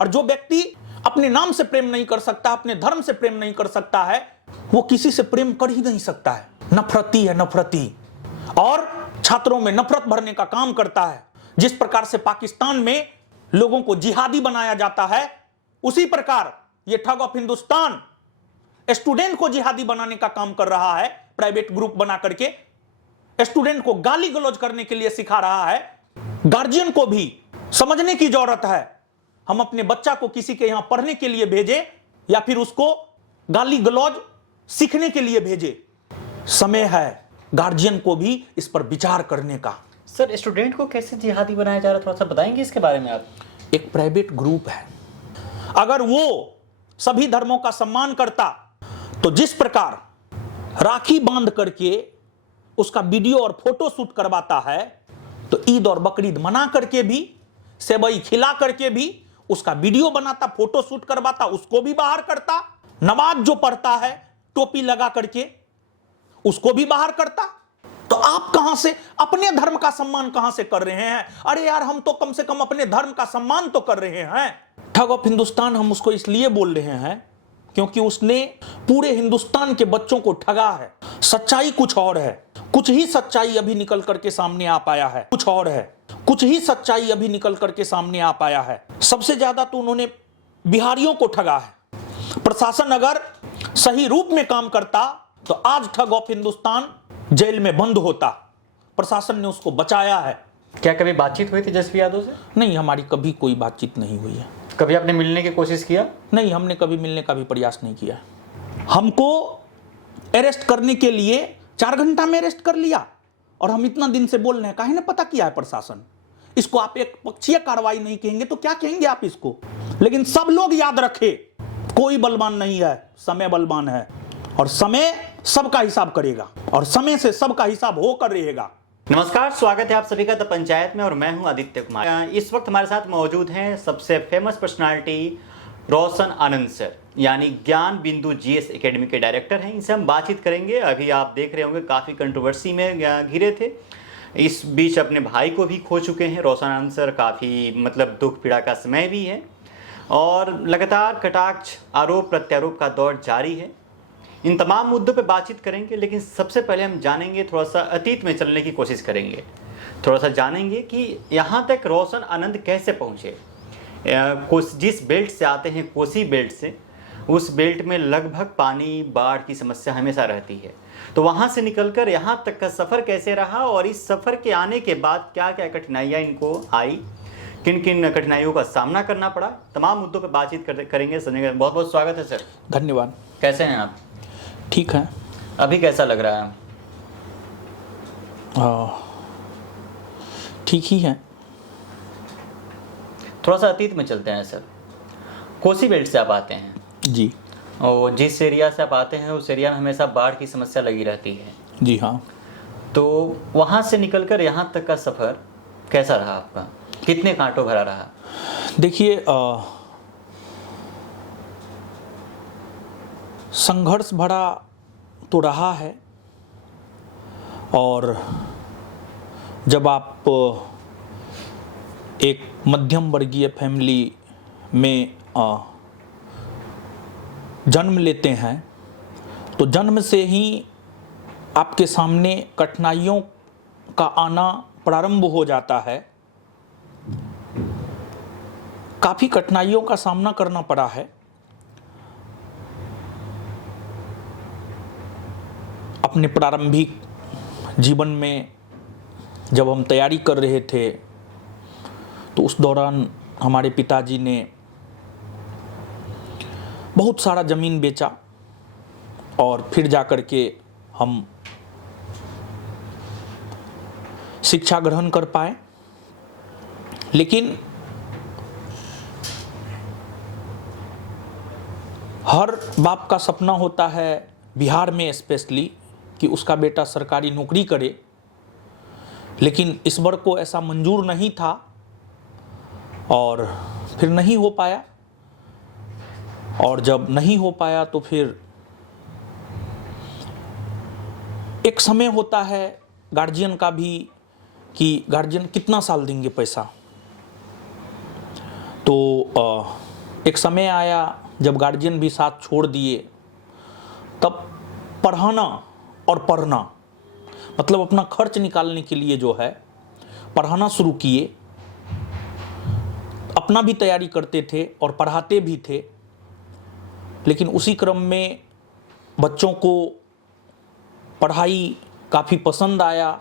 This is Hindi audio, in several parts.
और जो व्यक्ति अपने नाम से प्रेम नहीं कर सकता, अपने धर्म से प्रेम नहीं कर सकता है, वो किसी से प्रेम कर ही नहीं सकता है। नफरती है, नफरती, और छात्रों में नफरत भरने का काम करता है। जिस प्रकार से पाकिस्तान में लोगों को जिहादी बनाया जाता है, उसी प्रकार ये ठग ऑफ हिंदुस्तान स्टूडेंट को जिहादी बनाने का काम कर रहा है। प्राइवेट ग्रुप बना करके स्टूडेंट को गाली गलौज करने के लिए सिखा रहा है। गार्जियन को भी समझने की जरूरत है, हम अपने बच्चा को किसी के यहां पढ़ने के लिए भेजें या फिर उसको गाली गलौज सीखने के लिए भेजें। समय है गार्जियन को भी इस पर विचार करने का। सर, स्टूडेंट को कैसे जिहादी बनाया जा रहा है, थोड़ा सा बताएंगे इसके बारे में आप? एक प्राइवेट ग्रुप है, अगर वो सभी धर्मों का सम्मान करता तो जिस प्रकार राखी बांध करके उसका वीडियो और फोटो शूट करवाता है, तो ईद और बकरीद मना करके भी, सेवई खिला करके भी उसका वीडियो बनाता, फोटो शूट करवाता, उसको भी बाहर करता। नमाज जो पढ़ता है टोपी लगा करके, उसको भी बाहर करता। तो आप कहां से अपने धर्म का सम्मान कहां से कर रहे हैं? अरे यार, हम तो कम से कम अपने धर्म का सम्मान तो कर रहे हैं। ठग ऑफ हिंदुस्तान हम उसको इसलिए बोल रहे हैं क्योंकि उसने पूरे हिंदुस्तान के बच्चों को ठगा है। सच्चाई कुछ और है, कुछ ही सच्चाई अभी निकल करके सामने आ पाया है, कुछ और है, कुछ ही सच्चाई अभी निकल करके सामने आ पाया है। सबसे ज्यादा तो उन्होंने बिहारियों को ठगा है। प्रशासन अगर सही रूप में काम करता तो आज ठग ऑफ हिंदुस्तान जेल में बंद होता। प्रशासन ने उसको बचाया है। क्या कभी बातचीत हुई तेजस्वी यादव से? नहीं, हमारी कभी कोई बातचीत नहीं हुई है। कभी आपने मिलने की कोशिश किया? नहीं, हमने कभी मिलने का भी प्रयास नहीं किया। हमको अरेस्ट करने के लिए 4 घंटा में अरेस्ट कर लिया, और हम इतना दिन से बोल रहे हैं, काहे ने पता किया है प्रशासन। इसको आप एक पक्षीय कार्रवाई नहीं कहेंगे तो क्या कहेंगे आप इसको? लेकिन सब लोग याद रखे, कोई बलवान नहीं है, समय बलवान है, और समय सबका हिसाब करेगा, और समय से सबका हिसाब होकर रहेगा। नमस्कार, स्वागत है आप सभी का द पंचायत में, और मैं हूं आदित्य कुमार। इस वक्त हमारे साथ मौजूद हैं सबसे फेमस पर्सनालिटी रोशन आनंद सर, यानी ज्ञान बिंदु जीएस एकेडमी के डायरेक्टर हैं। इनसे हम बातचीत करेंगे। अभी आप देख रहे होंगे काफ़ी कंट्रोवर्सी में घिरे थे, इस बीच अपने भाई को भी खो चुके हैं रोशन आनंद सर। काफ़ी मतलब दुख पीड़ा का समय भी है, और लगातार कटाक्ष आरोप प्रत्यारोप का दौर जारी है। इन तमाम मुद्दों पे बातचीत करेंगे, लेकिन सबसे पहले हम जानेंगे, थोड़ा सा अतीत में चलने की कोशिश करेंगे। थोड़ा सा जानेंगे कि यहाँ तक रोशन आनंद कैसे पहुँचे। जिस बेल्ट से आते हैं, कोसी बेल्ट से, उस बेल्ट में लगभग पानी बाढ़ की समस्या हमेशा रहती है। तो वहाँ से निकलकर यहाँ तक का सफ़र कैसे रहा, और इस सफ़र के आने के बाद क्या क्या कठिनाइयाँ इनको आई, किन किन कठिनाइयों का सामना करना पड़ा, तमाम मुद्दों पर बातचीत करेंगे। समझेंगे। बहुत बहुत स्वागत है सर। धन्यवाद। कैसे हैं आप? ठीक है। अभी कैसा लग रहा है? ठीक ही है। थोड़ा सा अतीत में चलते हैं सर। कोसी बेल्ट से आप आते हैं जी, और जिस एरिया से आप आते हैं उस एरिया में हमेशा बाढ़ की समस्या लगी रहती है। जी हाँ। तो वहाँ से निकलकर यहाँ तक का सफ़र कैसा रहा आपका? कितने कांटों भरा रहा? देखिए, संघर्ष भरा तो रहा है, और जब आप एक मध्यम वर्गीय फैमिली में जन्म लेते हैं, तो जन्म से ही आपके सामने कठिनाइयों का आना प्रारंभ हो जाता है। काफ़ी कठिनाइयों का सामना करना पड़ा है। अपने प्रारंभिक जीवन में जब हम तैयारी कर रहे थे, तो उस दौरान हमारे पिताजी ने बहुत सारा ज़मीन बेचा, और फिर जाकर के हम शिक्षा ग्रहण कर पाए। लेकिन हर बाप का सपना होता है, बिहार में स्पेशली, कि उसका बेटा सरकारी नौकरी करे, लेकिन इस बार को ऐसा मंजूर नहीं था, और फिर नहीं हो पाया। और जब नहीं हो पाया तो फिर एक समय होता है गार्जियन का भी, कि गार्जियन कितना साल देंगे पैसा। तो एक समय आया जब गार्जियन भी साथ छोड़ दिए, तब पढ़ाना और पढ़ना, मतलब अपना खर्च निकालने के लिए जो है पढ़ाना शुरू किए। अपना भी तैयारी करते थे और पढ़ाते भी थे, लेकिन उसी क्रम में बच्चों को पढ़ाई काफ़ी पसंद आया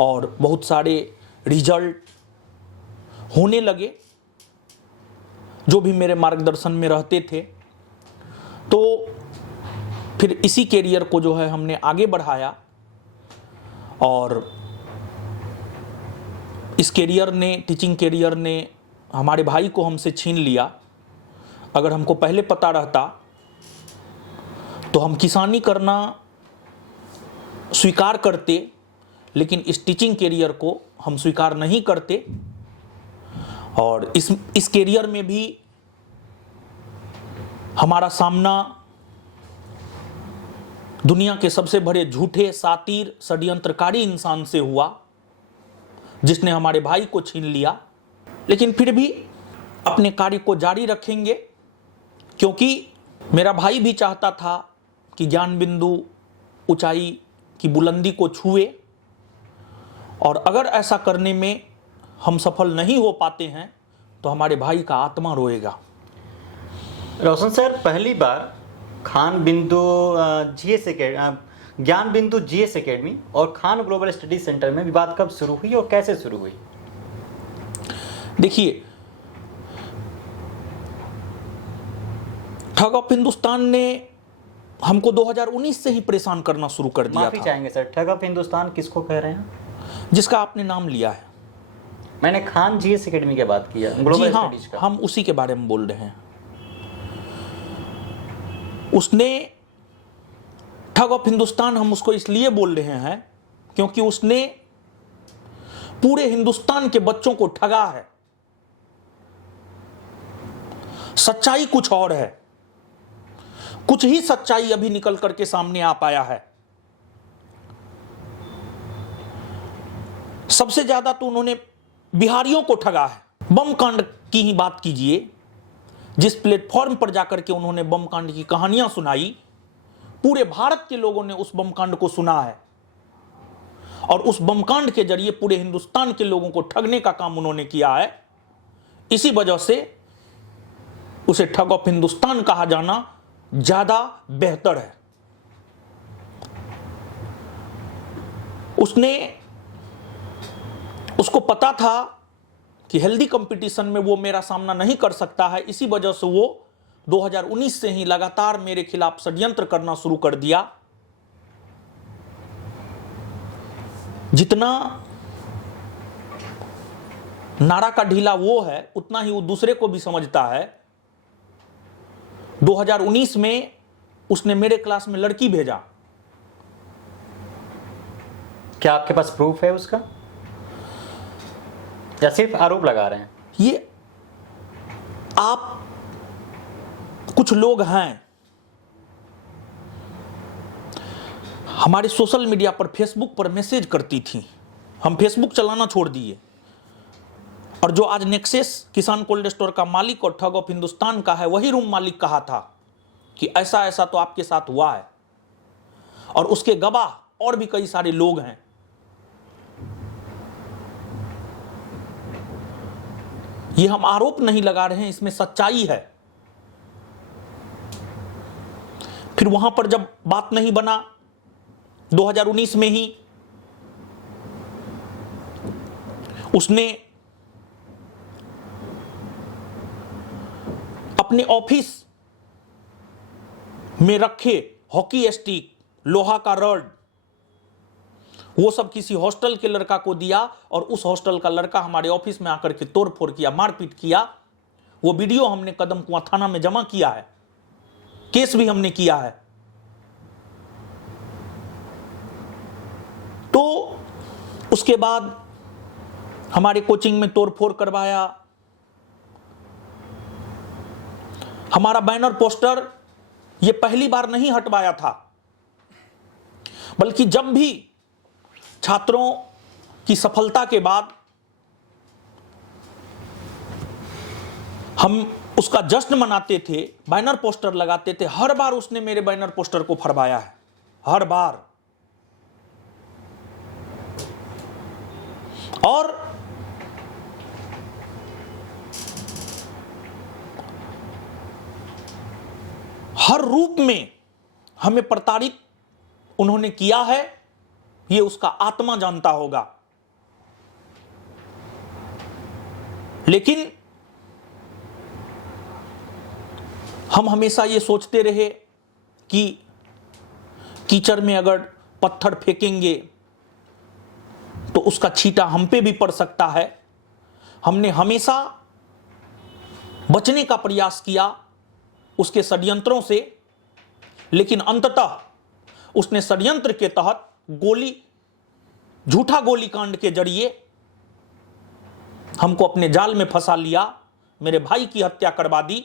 और बहुत सारे रिजल्ट होने लगे जो भी मेरे मार्गदर्शन में रहते थे। तो फिर इसी कैरियर को जो है हमने आगे बढ़ाया और इस कैरियर ने, टीचिंग कैरियर ने हमारे भाई को हमसे छीन लिया। अगर हमको पहले पता रहता तो हम किसानी करना स्वीकार करते, लेकिन इस टीचिंग कैरियर को हम स्वीकार नहीं करते। और इस कैरियर में भी हमारा सामना दुनिया के सबसे बड़े झूठे, सातिर, षड्यंत्रकारी इंसान से हुआ जिसने हमारे भाई को छीन लिया। लेकिन फिर भी अपने कार्य को जारी रखेंगे, क्योंकि मेरा भाई भी चाहता था कि ज्ञान बिंदु ऊंचाई की बुलंदी को छुए, और अगर ऐसा करने में हम सफल नहीं हो पाते हैं तो हमारे भाई का आत्मा रोएगा। रोशन सर, पहली बार खान बिंदु ज्ञान बिंदु जीएस एकेडमी और खान ग्लोबल स्टडी सेंटर में विवाद कब शुरू हुई और कैसे शुरू हुई? देखिए, ठग ऑफ हिंदुस्तान ने हमको 2019 से ही परेशान करना शुरू कर दिया माफी था। चाहेंगे सर, ठग ऑफ हिंदुस्तान किसको कह रहे हैं? जिसका आपने नाम लिया है। मैंने खान जीएस एकेडमी की बात किया, जी ग्लोबल हाँ, स्टडीज का। हम उसी के बारे में बोल रहे हैं। उसने ठग ऑफ हिंदुस्तान, हम उसको इसलिए बोल रहे हैं क्योंकि उसने पूरे हिंदुस्तान के बच्चों को ठगा है। सच्चाई कुछ और है, कुछ ही सच्चाई अभी निकल करके सामने आ पाया है। सबसे ज्यादा तो उन्होंने बिहारियों को ठगा है। बम कांड की ही बात कीजिए, जिस प्लेटफॉर्म पर जाकर के उन्होंने बम कांड की कहानियां सुनाई, पूरे भारत के लोगों ने उस बम कांड को सुना है और उस बम कांड के जरिए पूरे हिंदुस्तान के लोगों को ठगने का काम उन्होंने किया है। इसी वजह से उसे ठग ऑफ हिंदुस्तान कहा जाना ज्यादा बेहतर है। उसको पता था कि हेल्दी कंपटीशन में वो मेरा सामना नहीं कर सकता है, इसी वजह से वो 2019 से ही लगातार मेरे खिलाफ षड्यंत्र करना शुरू कर दिया। जितना नारा का ढीला वो है, उतना ही वो दूसरे को भी समझता है। 2019 में उसने मेरे क्लास में लड़की भेजा। क्या आपके पास प्रूफ है उसका, या सिर्फ आरोप लगा रहे हैं? ये आप कुछ लोग हैं हमारे सोशल मीडिया पर, फेसबुक पर मैसेज करती थी। हम फेसबुक चलाना छोड़ दिए, और जो आज नेक्सेस किसान कोल्ड स्टोर का मालिक और ठग ऑफ हिंदुस्तान का है, वही रूम मालिक कहा था कि ऐसा ऐसा तो आपके साथ हुआ है, और उसके गवाह और भी कई सारे लोग हैं। ये हम आरोप नहीं लगा रहे हैं, इसमें सच्चाई है। फिर वहां पर जब बात नहीं बना, 2019 में ही उसने अपने ऑफिस में रखे हॉकी स्टिक, लोहा का रॉड, वो सब किसी हॉस्टल के लड़का को दिया, और उस हॉस्टल का लड़का हमारे ऑफिस में आकर के तोड़फोड़ किया, मारपीट किया। वो वीडियो हमने कदम कुआं थाना में जमा किया है, केस भी हमने किया है। तो उसके बाद हमारे कोचिंग में तोड़फोड़ करवाया। हमारा बैनर पोस्टर ये पहली बार नहीं हटवाया था, बल्कि जब भी छात्रों की सफलता के बाद हम उसका जश्न मनाते थे, बैनर पोस्टर लगाते थे, हर बार उसने मेरे बैनर पोस्टर को फरमाया है, हर बार। और हर रूप में हमें प्रताड़ित उन्होंने किया है, ये उसका आत्मा जानता होगा। लेकिन हम हमेशा ये सोचते रहे कि कीचड़ में अगर पत्थर फेंकेंगे तो उसका छींटा हम पे भी पड़ सकता है। हमने हमेशा बचने का प्रयास किया उसके षड्यंत्रों से, लेकिन अंततः उसने षड्यंत्र के तहत झूठा गोलीकांड के जरिए हमको अपने जाल में फंसा लिया, मेरे भाई की हत्या करवा दी,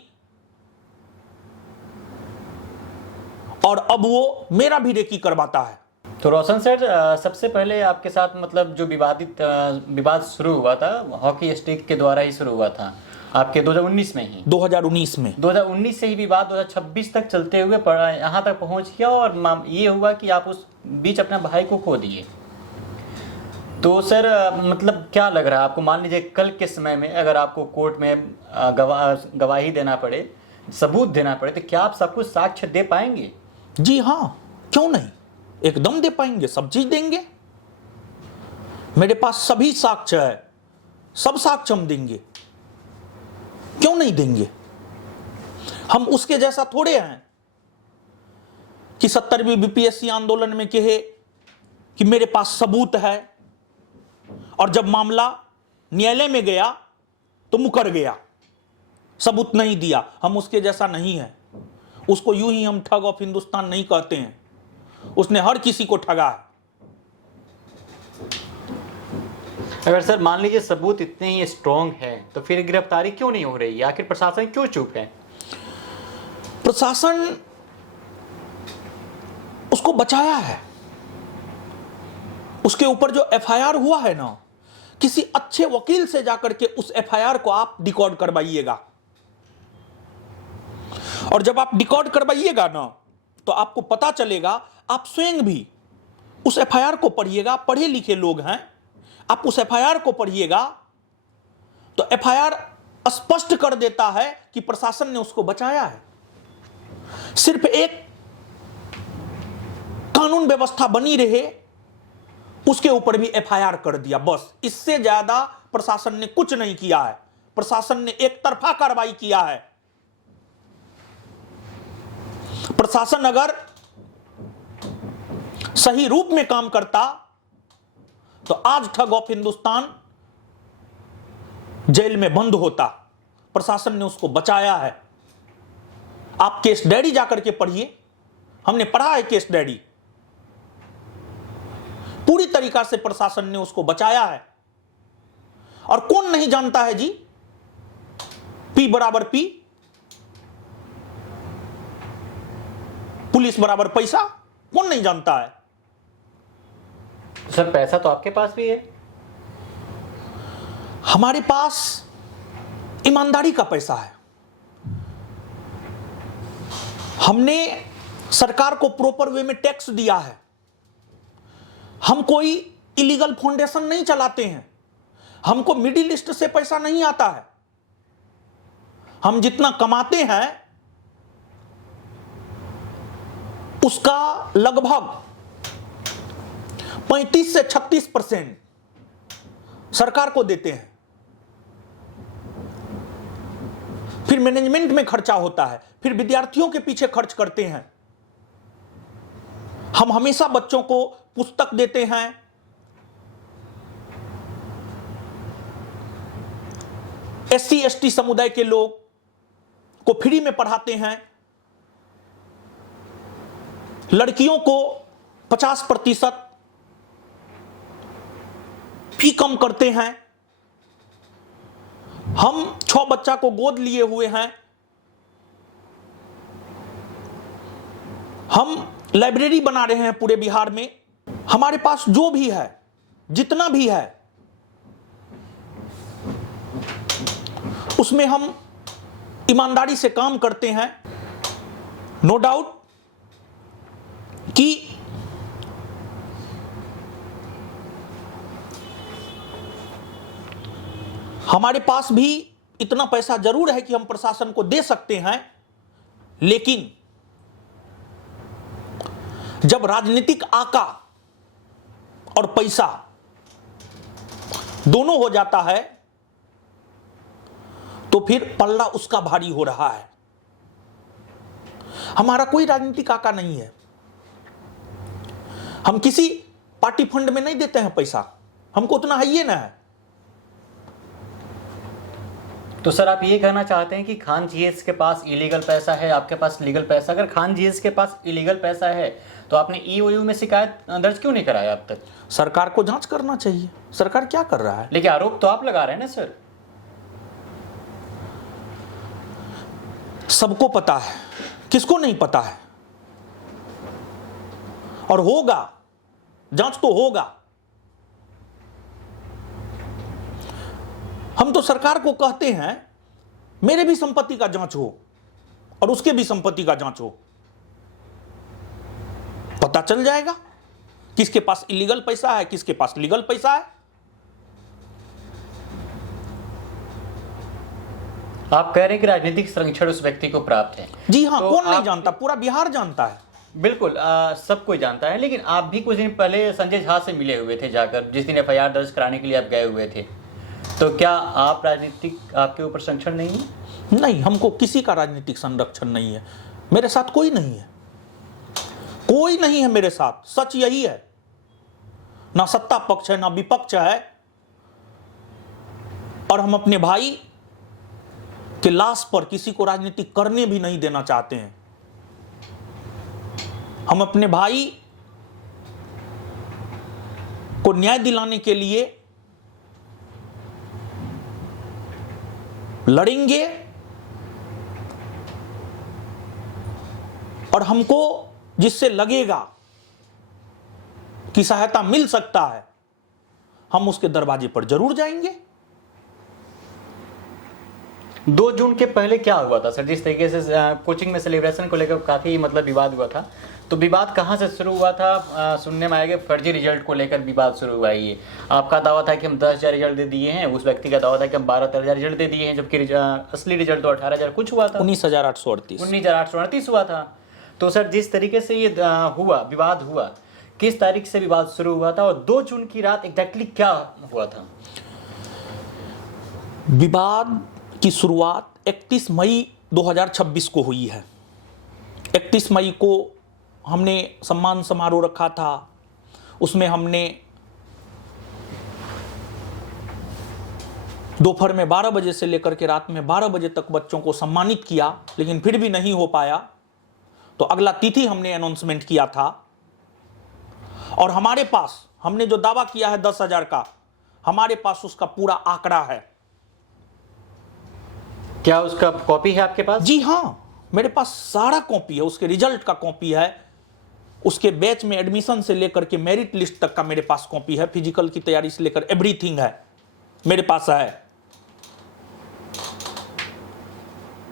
और अब वो मेरा भी रेकी करवाता है। तो रोशन सर, सबसे पहले आपके साथ मतलब जो विवाद शुरू हुआ था हॉकी स्टिक के द्वारा ही शुरू हुआ था आपके 2019 में ही। 2019 से ही विवाद 2026 तक चलते हुए यहाँ तक पहुंच गया, और ये हुआ कि आप उस बीच अपना भाई को खो दिए। तो सर मतलब क्या लग रहा है आपको, मान लीजिए कल के समय में अगर आपको कोर्ट में गवाही देना पड़े, सबूत देना पड़े, तो क्या आप सब कुछ साक्ष्य दे पाएंगे? जी हाँ, क्यों नहीं, एकदम दे पाएंगे, सब चीज देंगे। मेरे पास सभी साक्ष्य है, सब साक्ष्य हम देंगे, क्यों नहीं देंगे। हम उसके जैसा थोड़े हैं कि 70वीं बीपीएससी आंदोलन में कहे कि मेरे पास सबूत है, और जब मामला न्यायालय में गया तो मुकर गया, सबूत नहीं दिया। हम उसके जैसा नहीं है। उसको यूं ही हम ठग ऑफ हिंदुस्तान नहीं कहते हैं, उसने हर किसी को ठगा है। अगर सर मान लीजिए सबूत इतने ही स्ट्रॉन्ग है तो फिर गिरफ्तारी क्यों नहीं हो रही है? आखिर प्रशासन क्यों चुप है? प्रशासन उसको बचाया है। उसके ऊपर जो एफआईआर हुआ है ना, किसी अच्छे वकील से जाकर के उस एफआईआर को आप डिकॉर्ड करवाइएगा, और जब आप डिकॉर्ड करवाइएगा ना तो आपको पता चलेगा, आप स्वयं भी उस एफआईआर को पढ़िएगा, पढ़े लिखे लोग हैं, आप उस एफआईआर को पढ़िएगा तो एफआईआर स्पष्ट कर देता है कि प्रशासन ने उसको बचाया है। सिर्फ एक कानून व्यवस्था बनी रहे उसके ऊपर भी एफआईआर कर दिया, बस। इससे ज्यादा प्रशासन ने कुछ नहीं किया है। प्रशासन ने एक तरफा कार्रवाई किया है। प्रशासन अगर सही रूप में काम करता तो आज ठग ऑफ हिंदुस्तान जेल में बंद होता। प्रशासन ने उसको बचाया है। आप केस डायरी जाकर के पढ़िए, हमने पढ़ा है केस डायरी, पूरी तरीका से प्रशासन ने उसको बचाया है। और कौन नहीं जानता है जी, P बराबर P, पुलिस बराबर पैसा, कौन नहीं जानता है। सर पैसा तो आपके पास भी है। हमारे पास ईमानदारी का पैसा है। हमने सरकार को प्रॉपर वे में टैक्स दिया है। हम कोई इलीगल फाउंडेशन नहीं चलाते हैं। हमको मिडिल ईस्ट से पैसा नहीं आता है। हम जितना कमाते हैं उसका लगभग 35 से 36% सरकार को देते हैं। फिर मैनेजमेंट में खर्चा होता है, फिर विद्यार्थियों के पीछे खर्च करते हैं। हम हमेशा बच्चों को पुस्तक देते हैं, SC ST समुदाय के लोग को फ्री में पढ़ाते हैं, लड़कियों को 50% फी कम करते हैं। हम 6 बच्चा को गोद लिए हुए हैं। हम लाइब्रेरी बना रहे हैं पूरे बिहार में। हमारे पास जो भी है, जितना भी है, उसमें हम ईमानदारी से काम करते हैं। नो डाउट कि हमारे पास भी इतना पैसा जरूर है कि हम प्रशासन को दे सकते हैं, लेकिन जब राजनीतिक आका और पैसा दोनों हो जाता है तो फिर पल्ला उसका भारी हो रहा है। हमारा कोई राजनीतिक आका नहीं है, हम किसी पार्टी फंड में नहीं देते हैं पैसा, हमको उतना है ही ना है। तो सर आप ये कहना चाहते हैं कि खान जीएस के पास इलीगल पैसा है, आपके पास लीगल पैसा। अगर खान जीएस के पास इलीगल पैसा है तो आपने ईओयू में शिकायत दर्ज क्यों नहीं कराया अब तक? सरकार को जांच करना चाहिए, सरकार क्या कर रहा है। लेकिन आरोप तो आप लगा रहे हैं ना सर। सबको पता है, किसको नहीं पता है, और होगा, जांच तो होगा। हम तो सरकार को कहते हैं मेरे भी संपत्ति का जांच हो और उसके भी संपत्ति का जांच हो, पता चल जाएगा किसके पास इलीगल पैसा है, किसके पास लीगल पैसा है। आप कह रहे हैं कि राजनीतिक संरक्षण उस व्यक्ति को प्राप्त है। जी हां, तो कौन नहीं जानता, पूरा बिहार जानता है। बिल्कुल, सब कोई जानता है। लेकिन आप भी कुछ दिन पहले संजय झा से मिले हुए थे जाकर, जिस दिन एफआईआर दर्ज कराने के लिए आप गए हुए थे। तो क्या आप राजनीतिक, आपके ऊपर संरक्षण नहीं है? नहीं, हमको किसी का राजनीतिक संरक्षण नहीं है, मेरे साथ कोई नहीं है, कोई नहीं है मेरे साथ। सच यही है, ना सत्ता पक्ष है ना विपक्ष है, और हम अपने भाई के लाश पर किसी को राजनीति करने भी नहीं देना चाहते हैं। हम अपने भाई को न्याय दिलाने के लिए लड़ेंगे, और हमको जिससे लगेगा कि सहायता मिल सकता है हम उसके दरवाजे पर जरूर जाएंगे। 2 जून के पहले क्या हुआ था सर? जिस तरीके से कोचिंग में सेलिब्रेशन को लेकर काफी विवाद हुआ था, तो विवाद कहाँ से शुरू हुआ था? सुनने में आया कि फर्जी रिजल्ट को लेकर विवाद शुरू हुआ। ये आपका दावा था कि हम 10,000 रिजल्ट दे दिए हैं, उस व्यक्ति का दावा था कि हम 12-13,000 रिजल्ट दे दिए हैं, जबकि असली रिजल्ट तो 18,000 कुछ हुआ था, 19,838 हुआ था। तो सर जिस तरीके से ये हुआ, विवाद हुआ, किस तारीख से विवाद शुरू हुआ था और 2 जून की रात एग्जैक्टली क्या हुआ था? विवाद की शुरुआत 31 मई 2026 को हुई है। 31 मई को हमने सम्मान समारोह रखा था, उसमें हमने दोपहर में 12 बजे से लेकर के रात में 12 बजे तक बच्चों को सम्मानित किया, लेकिन फिर भी नहीं हो पाया। तो अगला तिथि हमने अनाउंसमेंट किया था, और हमारे पास हमने जो दावा किया है 10,000 का, हमारे पास उसका पूरा आंकड़ा है। क्या उसका कॉपी है आपके पास? जी हां, मेरे पास सारा कॉपी है, उसके रिजल्ट का कॉपी है, उसके बैच में एडमिशन से लेकर के मेरिट लिस्ट तक का मेरे पास कॉपी है, फिजिकल की तैयारी से लेकर एवरीथिंग है मेरे पास है।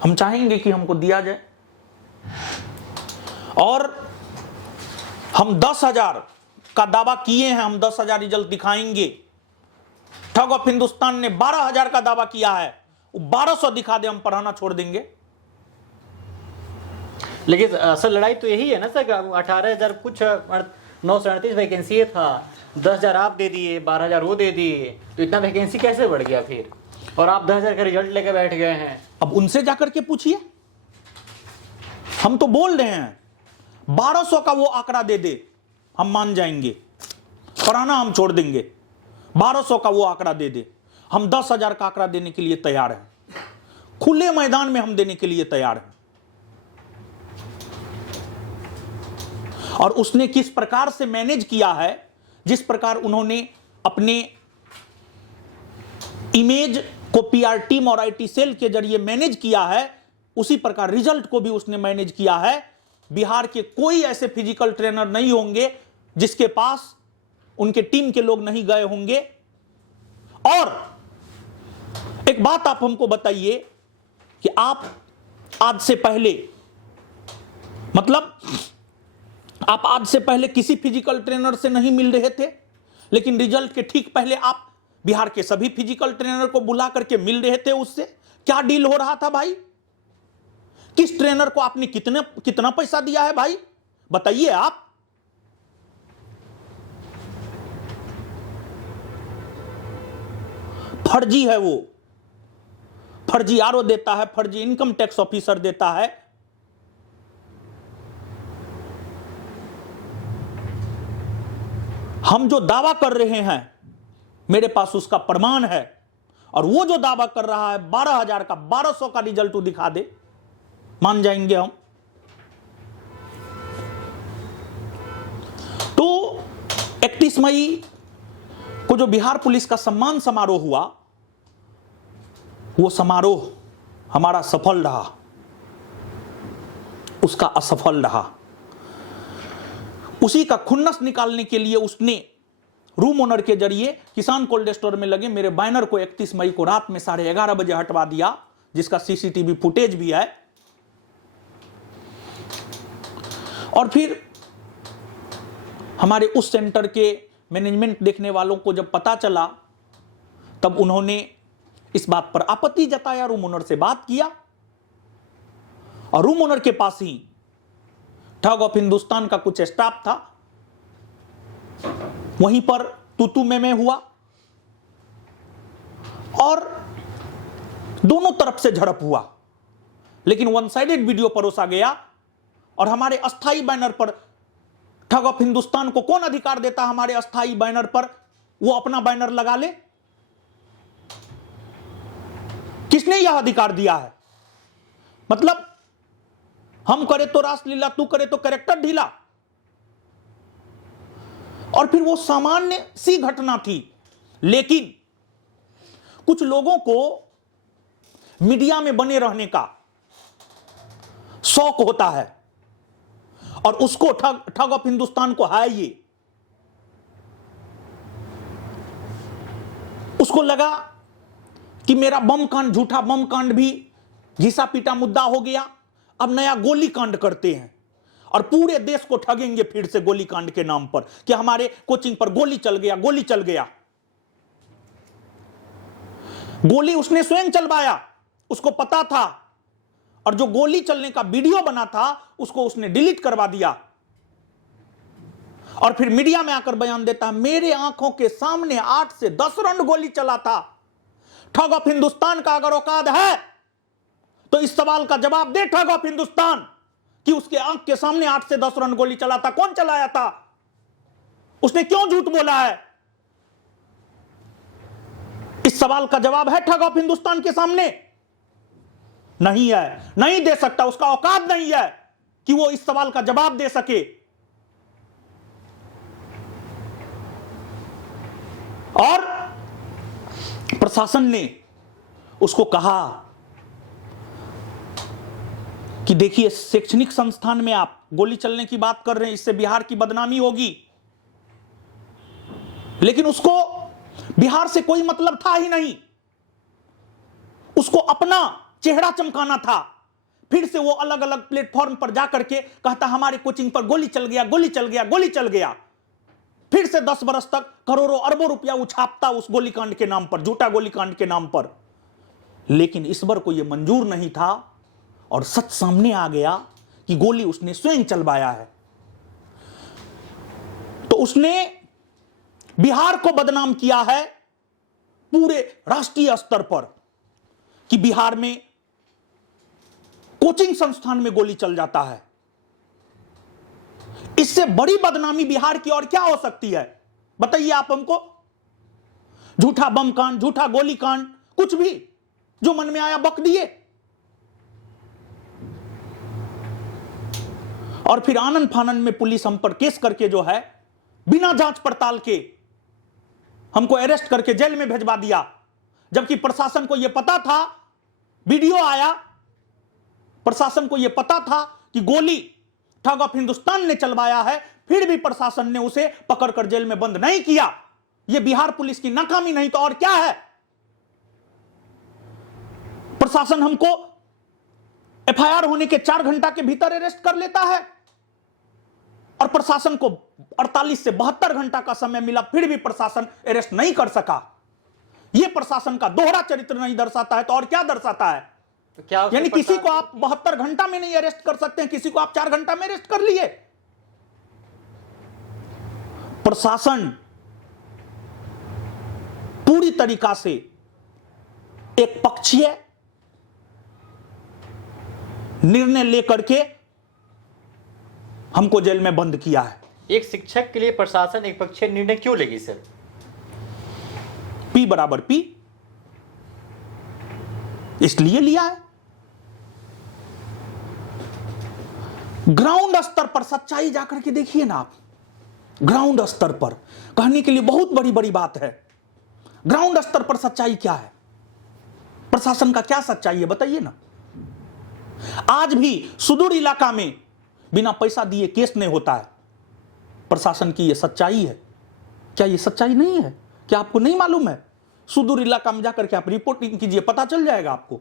हम चाहेंगे कि हमको दिया जाए, और हम 10,000 का दावा किए हैं, हम 10,000 रिजल्ट दिखाएंगे। ठग ऑफ हिंदुस्तान ने 12,000 का दावा किया है, वो 1200 दिखा दे, हम पढ़ाना छोड़ देंगे। लेकिन असल लड़ाई तो यही है ना सर, 18,000 कुछ 938 वैकेंसी था, 10,000 आप दे दिए, 12,000 वो दे दिए, तो इतना वैकेंसी कैसे बढ़ गया फिर? और आप 10,000 का रिजल्ट लेकर बैठ गए हैं। अब उनसे जाकर के पूछिए, हम तो बोल रहे हैं 1200 का वो आंकड़ा दे दे, हम मान जाएंगे, पढ़ाना हम छोड़ देंगे। 1200 का वो आंकड़ा दे दे, हम 10,000 का आंकड़ा देने के लिए तैयार हैं, खुले मैदान में हम देने के लिए तैयार हैं। और उसने किस प्रकार से मैनेज किया है, जिस प्रकार उन्होंने अपने इमेज को पीआर टीम और आईटी सेल के जरिए मैनेज किया है, उसी प्रकार रिजल्ट को भी उसने मैनेज किया है। बिहार के कोई ऐसे फिजिकल ट्रेनर नहीं होंगे जिसके पास उनके टीम के लोग नहीं गए होंगे। और एक बात आप हमको बताइए कि आप आज से पहले, मतलब आप आज से पहले किसी फिजिकल ट्रेनर से नहीं मिल रहे थे, लेकिन रिजल्ट के ठीक पहले आप बिहार के सभी फिजिकल ट्रेनर को बुला करके मिल रहे थे। उससे क्या डील हो रहा था भाई? किस ट्रेनर को आपने कितना पैसा दिया है भाई, बताइए आप। फर्जी है वो, फर्जी आरओ देता है, फर्जी इनकम टैक्स ऑफिसर देता है। हम जो दावा कर रहे हैं मेरे पास उसका प्रमाण है, और वो जो दावा कर रहा है 12,000 का 1200 का रिजल्ट दिखा दे, मान जाएंगे हम। तो 31 मई को जो बिहार पुलिस का सम्मान समारोह हुआ, वो समारोह हमारा सफल रहा, उसका असफल रहा। उसी का खुन्नस निकालने के लिए उसने रूम ओनर के जरिए किसान कोल्ड स्टोर में लगे मेरे बैनर को 31 मई को रात में 11:30 बजे हटवा दिया, जिसका सीसीटीवी फुटेज भी है। और फिर हमारे उस सेंटर के मैनेजमेंट देखने वालों को जब पता चला, तब उन्होंने इस बात पर आपत्ति जताया, रूम ओनर से बात किया, और रूम ओनर के पास ही ठग ऑफ हिंदुस्तान का कुछ स्टाफ था, वहीं पर तू में हुआ और दोनों तरफ से झड़प हुआ। लेकिन वन साइडेड वीडियो परोसा गया, और हमारे अस्थाई बैनर पर ठग ऑफ हिंदुस्तान को कौन अधिकार देता हमारे अस्थाई बैनर पर वो अपना बैनर लगा ले? किसने यह अधिकार दिया है? मतलब हम करे तो रासलीला, तू करे तो कैरेक्टर ढीला। और फिर वो सामान्य सी घटना थी, लेकिन कुछ लोगों को मीडिया में बने रहने का शौक होता है, और उसको ठग ऑफ हिंदुस्तान को है ये, उसको लगा कि मेरा बम कांड, झूठा बम कांड भी घिसा पीटा मुद्दा हो गया, अब नया गोली कांड करते हैं और पूरे देश को ठगेंगे फिर से गोली कांड के नाम पर कि हमारे कोचिंग पर गोली चल गया, गोली चल गया। गोली उसने स्वयं चलवाया, उसको पता था, और जो गोली चलने का वीडियो बना था उसको उसने डिलीट करवा दिया, और फिर मीडिया में आकर बयान देता है मेरे आंखों के सामने 8 से 10 राउंड गोली चला था। ठग ऑफ हिंदुस्तान का अगर औकात है तो इस सवाल का जवाब दे ठग ऑफ हिंदुस्तान कि उसके आंख के सामने 8 से 10 राउंड गोली चला था, कौन चलाया था, उसने क्यों झूठ बोला है? इस सवाल का जवाब है ठग ऑफ हिंदुस्तान के सामने? नहीं है, नहीं दे सकता, उसका औकात नहीं है कि वो इस सवाल का जवाब दे सके। और प्रशासन ने उसको कहा कि देखिए शैक्षणिक संस्थान में आप गोली चलने की बात कर रहे हैं, इससे बिहार की बदनामी होगी। लेकिन उसको बिहार से कोई मतलब था ही नहीं, उसको अपना चेहरा चमकाना था। फिर से वो अलग अलग प्लेटफॉर्म पर जाकर के कहता हमारे कोचिंग पर गोली चल गया, गोली चल गया, गोली चल गया। फिर से 10 बरस तक करोड़ों अरबों रुपया उछापता उस गोलीकांड के नाम पर, झूठा गोलीकांड के नाम पर। लेकिन इस बार को यह मंजूर नहीं था, और सच सामने आ गया कि गोली उसने स्वयं चलवाया है। तो उसने बिहार को बदनाम किया है पूरे राष्ट्रीय स्तर पर कि बिहार में कोचिंग संस्थान में गोली चल जाता है। इससे बड़ी बदनामी बिहार की और क्या हो सकती है? बताइए आप हमको। झूठा बम कांड, झूठा गोली कांड, कुछ भी जो मन में आया बक दिए। और फिर आनन फानन में पुलिस हम पर केस करके जो है बिना जांच पड़ताल के हमको अरेस्ट करके जेल में भेजवा दिया, जबकि प्रशासन को यह पता था, वीडियो आया, प्रशासन को यह पता था कि गोली ठग ऑफ हिंदुस्तान ने चलवाया है, फिर भी प्रशासन ने उसे पकड़कर जेल में बंद नहीं किया। यह बिहार पुलिस की नाकामी नहीं तो और क्या है? प्रशासन हमको एफआईआर होने के 4 घंटा के भीतर अरेस्ट कर लेता है और प्रशासन को 48 से 72 घंटा का समय मिला, फिर भी प्रशासन अरेस्ट नहीं कर सका। यह प्रशासन का दोहरा चरित्र नहीं दर्शाता है तो और क्या दर्शाता है? तो क्या यानी किसी को आप 72 घंटा में नहीं अरेस्ट कर सकते हैं, किसी को आप 4 घंटा में अरेस्ट कर लिए। प्रशासन पूरी तरीका से एक पक्षीय निर्णय लेकर के हमको जेल में बंद किया है। एक शिक्षक के लिए प्रशासन एक पक्षीय निर्णय क्यों लेगी सर? P बराबर P इसलिए लिया है। ग्राउंड स्तर पर सच्चाई जाकर के देखिए ना आप, ग्राउंड स्तर पर कहने के लिए बहुत बड़ी बड़ी बात है। ग्राउंड स्तर पर सच्चाई क्या है, प्रशासन का क्या सच्चाई है बताइए ना। आज भी सुदूर इलाका में बिना पैसा दिए केस नहीं होता है, प्रशासन की यह सच्चाई है। क्या यह सच्चाई नहीं है? क्या आपको नहीं मालूम है? सुदूर इलाका में जाकर के आप रिपोर्टिंग कीजिए, पता चल जाएगा आपको।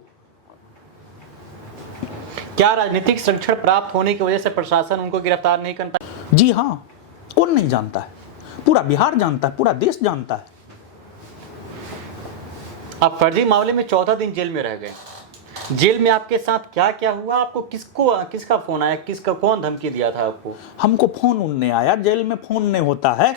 क्या राजनीतिक संरक्षण प्राप्त होने की वजह से प्रशासन उनको गिरफ्तार नहीं कर पाया? जी हां, कौन नहीं जानता है, पूरा बिहार जानता है, पूरा देश जानता है। आप फर्जी मामले में 14 दिन जेल में रह गए। जेल में आपके साथ क्या क्या हुआ? आपको किसका फोन आया, कौन धमकी दिया था आपको? हमको फोन उनने आया, जेल में फोन नहीं होता है,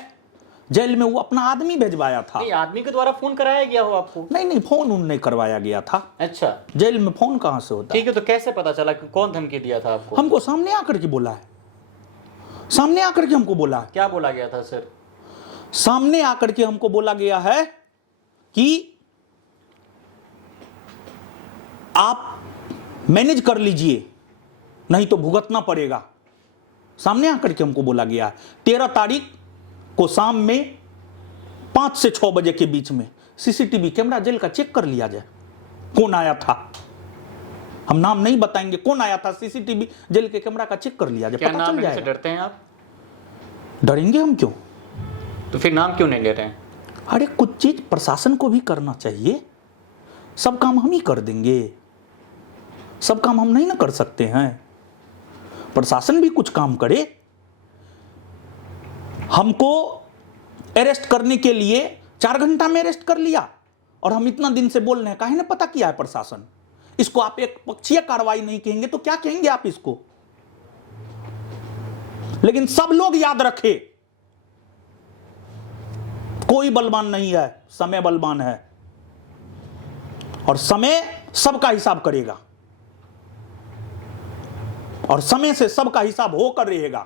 जेल में वो अपना आदमी भेजवाया था। नहीं, आदमी के द्वारा फोन कराया गया हो आपको? नहीं, फोन उनने करवाया गया था। अच्छा, जेल में फोन कहां से होता? ठीक है, तो कैसे पता चला कि कौन धमकी दिया था आपको? हमको सामने आकर के बोला है, सामने आकर के हमको बोला है। क्या बोला गया था सर? सामने आकर के हमको बोला गया है कि आप मैनेज कर लीजिए, नहीं तो भुगतना पड़ेगा। सामने आकर के हमको बोला गया है। 13 तारीख को शाम में 5 से 6 बजे के बीच में सीसीटीवी कैमरा जेल का चेक कर लिया जाए, कौन आया था। हम नाम नहीं बताएंगे, कौन आया था, सीसीटीवी जेल के कैमरा का चेक कर लिया जाए, क्या पता नाम चल लेने से जाएगा। डरते हैं आप? डरेंगे हम क्यों? तो फिर नाम क्यों नहीं ले रहे हैं? अरे कुछ चीज प्रशासन को भी करना चाहिए। सब काम हम ही कर देंगे, सब काम हम नहीं ना कर सकते हैं। प्रशासन भी कुछ काम करे। हमको अरेस्ट करने के लिए 4 घंटा में अरेस्ट कर लिया और हम इतना दिन से बोल रहे हैं, काहे ने पता किया है प्रशासन। इसको आप एक पक्षीय कार्रवाई नहीं कहेंगे तो क्या कहेंगे आप इसको? लेकिन सब लोग याद रखे, कोई बलवान नहीं है, समय बलवान है और समय सबका हिसाब करेगा और समय से सबका हिसाब होकर रहेगा।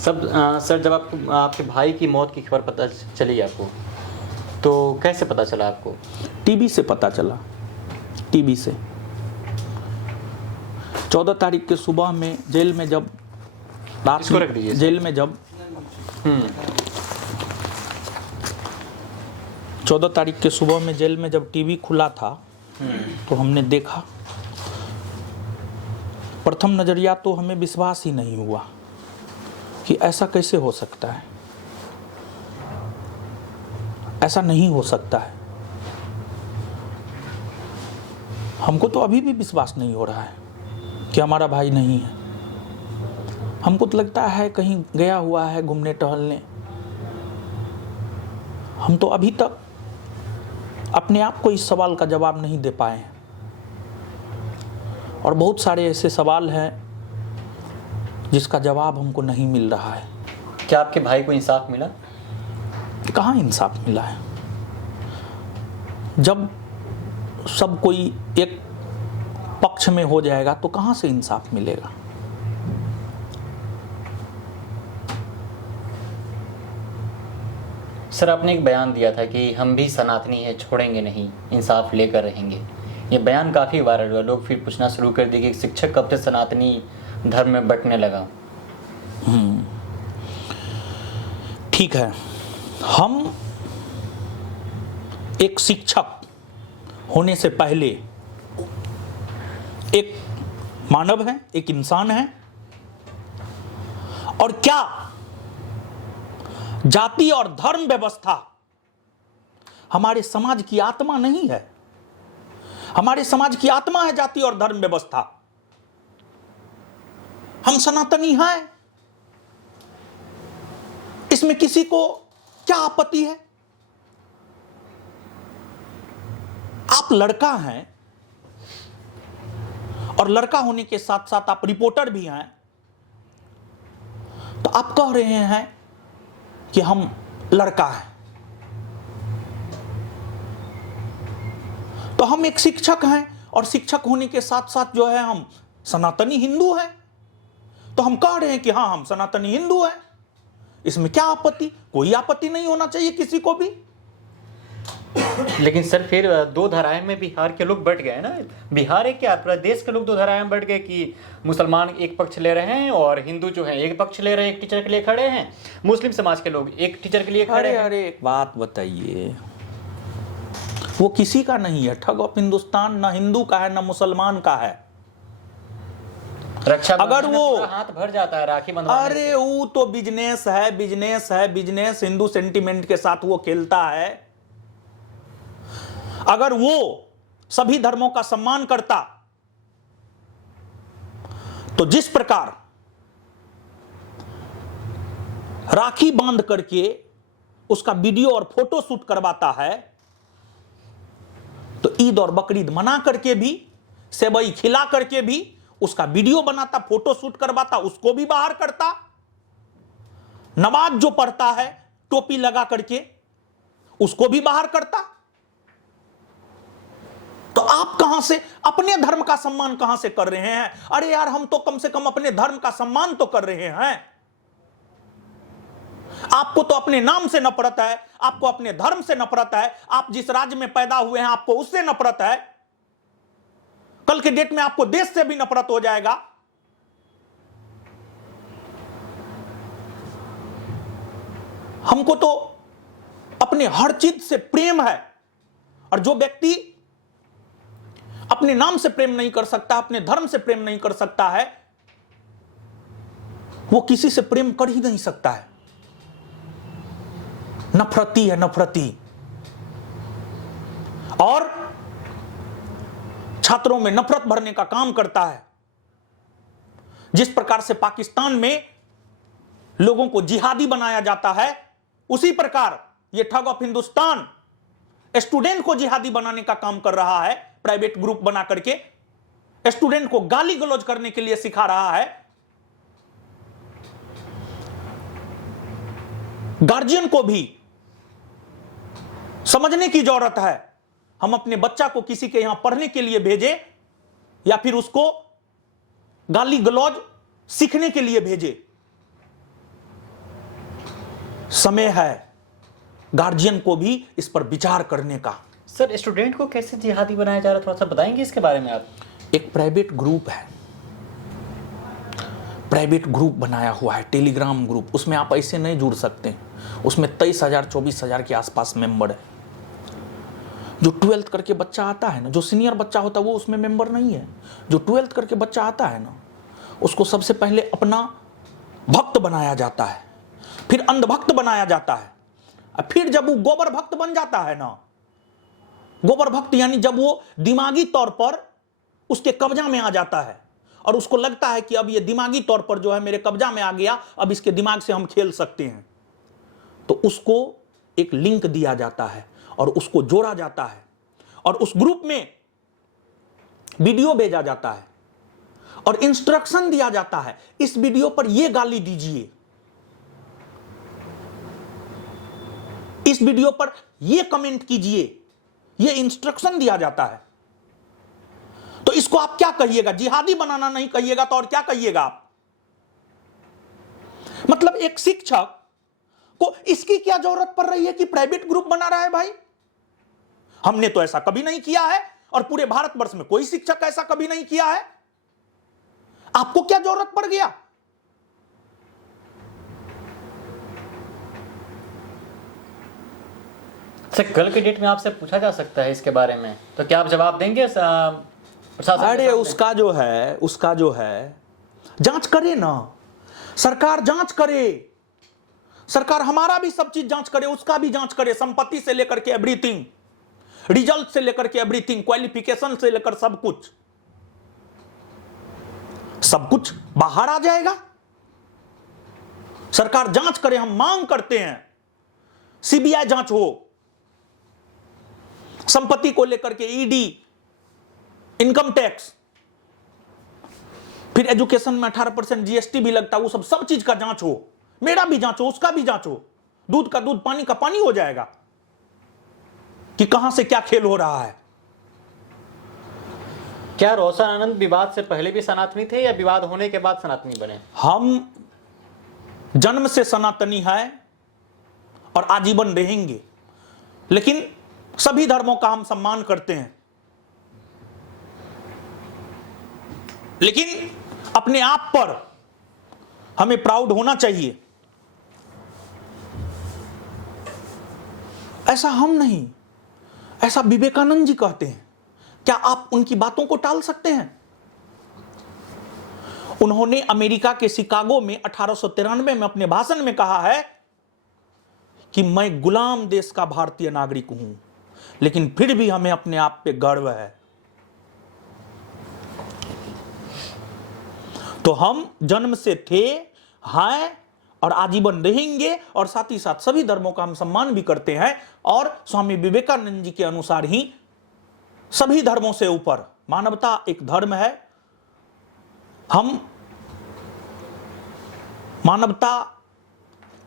सर, जब आपके भाई की मौत की खबर पता चली आपको, तो कैसे पता चला आपको? टीवी से पता चला, टीवी से। 14 तारीख के सुबह में जेल में जब रात में जेल में जब 14 तारीख के सुबह में जेल में जब टीवी खुला था तो हमने देखा। प्रथम नजरिया तो हमें विश्वास ही नहीं हुआ कि ऐसा कैसे हो सकता है, ऐसा नहीं हो सकता है। हमको तो अभी भी विश्वास नहीं हो रहा है कि हमारा भाई नहीं है। हमको तो लगता है कहीं गया हुआ है घूमने टहलने। हम तो अभी तक अपने आप को इस सवाल का जवाब नहीं दे पाए हैं और बहुत सारे ऐसे सवाल हैं जिसका जवाब हमको नहीं मिल रहा है। क्या आपके भाई को इंसाफ मिला? कहाँ इंसाफ मिला है? जब सब कोई एक पक्ष में हो जाएगा तो कहाँ से इंसाफ मिलेगा? सर, आपने एक बयान दिया था कि हम भी सनातनी हैं, छोड़ेंगे नहीं, इंसाफ लेकर रहेंगे। ये बयान काफ़ी वायरल हुआ। लोग फिर पूछना शुरू कर दिए कि शिक्षक कब से सनातनी धर्म में बंटने लगा। ठीक है, हम एक शिक्षक होने से पहले एक मानव है, एक इंसान है। और क्या जाति और धर्म व्यवस्था हमारे समाज की आत्मा नहीं है। हमारे समाज की आत्मा है जाति और धर्म व्यवस्था। हम सनातनी हैं, इसमें किसी को क्या आपत्ति है? आप लड़का हैं और लड़का होने के साथ साथ आप रिपोर्टर भी हैं, तो आप कह रहे हैं कि हम लड़का हैं। तो हम एक शिक्षक हैं और शिक्षक होने के साथ साथ जो है हम सनातनी हिंदू हैं, तो हम कह रहे हैं कि हाँ हम सनातनी हिंदू हैं। इसमें क्या आपत्ति? कोई आपत्ति नहीं होना चाहिए किसी को भी। लेकिन सर फिर दो धाराएं में बिहार के लोग बट गए ना। बिहार है क्या, पूरा देश के लोग दो धाराएं में बट गए कि मुसलमान एक पक्ष ले रहे हैं और हिंदू जो है एक पक्ष ले रहे हैं, एक टीचर के लिए खड़े हैं। मुस्लिम समाज के लोग एक टीचर के लिए खड़े हैं। अरे एक बात बताइए, वो किसी का नहीं है। ठग ऑफ हिंदुस्तान ना हिंदू का है ना मुसलमान का है। रक्षा अगर बंधन में वो पूरा हाथ भर जाता है राखी बंधवाने से। अरे वो तो बिजनेस है, बिजनेस है, बिजनेस। हिंदू सेंटिमेंट के साथ वो खेलता है। अगर वो सभी धर्मों का सम्मान करता तो जिस प्रकार राखी बांध करके उसका वीडियो और फोटो शूट करवाता है, तो ईद और बकरीद मना करके भी, सेवई खिला करके भी उसका वीडियो बनाता, फोटो शूट करवाता, उसको भी बाहर करता। नमाज जो पढ़ता है टोपी लगा करके उसको भी बाहर करता। तो आप कहां से अपने धर्म का सम्मान कहां से कर रहे हैं? अरे यार हम तो कम से कम अपने धर्म का सम्मान तो कर रहे हैं। आपको तो अपने नाम से नफरत है, आपको अपने धर्म से नफरत है, आप जिस राज्य में पैदा हुए हैं आपको उससे नफरत है। कल के डेट में आपको देश से भी नफरत हो जाएगा। हमको तो अपने हर चीज से प्रेम है, और जो व्यक्ति अपने नाम से प्रेम नहीं कर सकता, अपने धर्म से प्रेम नहीं कर सकता है, वो किसी से प्रेम कर ही नहीं सकता है। नफरती है, नफरती। और छात्रों में नफरत भरने का काम करता है। जिस प्रकार से पाकिस्तान में लोगों को जिहादी बनाया जाता है, उसी प्रकार यह ठग ऑफ हिंदुस्तान स्टूडेंट को जिहादी बनाने का काम कर रहा है। प्राइवेट ग्रुप बना करके स्टूडेंट को गाली गलौज करने के लिए सिखा रहा है। गार्जियन को भी समझने की जरूरत है। हम अपने बच्चा को किसी के यहां पढ़ने के लिए भेजें या फिर उसको गाली गलौज सीखने के लिए भेजें, समय है गार्जियन को भी इस पर विचार करने का। सर स्टूडेंट को कैसे जिहादी बनाया जा रहा है, थोड़ा सा बताएंगे इसके बारे में आप? एक प्राइवेट ग्रुप है, प्राइवेट ग्रुप बनाया हुआ है, टेलीग्राम ग्रुप। उसमें आप ऐसे नहीं जुड़ सकते। उसमें 23,000 24,000 के आसपास मेंबर है। जो 12th करके बच्चा आता है ना, जो सीनियर बच्चा होता है वो उसमें मेंबर नहीं है। जो 12th करके बच्चा आता है ना, उसको सबसे पहले अपना भक्त बनाया जाता है, फिर अंधभक्त बनाया जाता है, फिर जब वो गोबर भक्त बन जाता है ना, गोबर भक्त यानी जब वो दिमागी तौर पर उसके कब्जा में आ जाता है और उसको लगता है कि अब ये दिमागी तौर पर जो है मेरे कब्जा में आ गया, अब इसके दिमाग से हम खेल सकते हैं, तो उसको एक लिंक दिया जाता है और उसको जोड़ा जाता है और उस ग्रुप में वीडियो भेजा जाता है और इंस्ट्रक्शन दिया जाता है, इस वीडियो पर यह गाली दीजिए, इस वीडियो पर यह कमेंट कीजिए, यह इंस्ट्रक्शन दिया जाता है। तो इसको आप क्या कहिएगा? जिहादी बनाना नहीं कहिएगा तो और क्या कहिएगा आप? मतलब एक शिक्षक को इसकी क्या जरूरत पड़ रही है कि प्राइवेट ग्रुप बना रहा है? भाई हमने तो ऐसा कभी नहीं किया है और पूरे भारतवर्ष में कोई शिक्षक ऐसा कभी नहीं किया है। आपको क्या जरूरत पड़ गया? सर कल के डेट में आपसे पूछा जा सकता है इसके बारे में, तो क्या आप जवाब देंगे प्रशासन? अरे उसका जो है जांच करे ना, सरकार जांच करे। सरकार हमारा भी सब चीज जांच करे, उसका भी जांच करे, संपत्ति से लेकर के एवरीथिंग, रिजल्ट से लेकर के एवरीथिंग, क्वालिफिकेशन से लेकर सब कुछ बाहर आ जाएगा। सरकार जांच करे, हम मांग करते हैं सीबीआई जांच हो, संपत्ति को लेकर के ईडी, इनकम टैक्स, फिर एजुकेशन में 18% जीएसटी भी लगता है, वो सब चीज का जांच हो, मेरा भी जांच हो, उसका भी जांच हो, दूध का दूध पानी का पानी हो जाएगा कि कहां से क्या खेल हो रहा है। क्या रोशन आनंद विवाद से पहले भी सनातनी थे या विवाद होने के बाद सनातनी बने? हम जन्म से सनातनी है और आजीवन रहेंगे, लेकिन सभी धर्मों का हम सम्मान करते हैं, लेकिन अपने आप पर हमें प्राउड होना चाहिए। ऐसा हम नहीं, ऐसा विवेकानंद जी कहते हैं। क्या आप उनकी बातों को टाल सकते हैं? उन्होंने अमेरिका के शिकागो में 1893 में अपने भाषण में कहा है कि मैं गुलाम देश का भारतीय नागरिक हूं, लेकिन फिर भी हमें अपने आप पे गर्व है। तो हम जन्म से थे, हैं और आजीवन रहेंगे, और साथ ही साथ सभी धर्मों का हम सम्मान भी करते हैं। और स्वामी विवेकानंद जी के अनुसार ही सभी धर्मों से ऊपर मानवता एक धर्म है। हम मानवता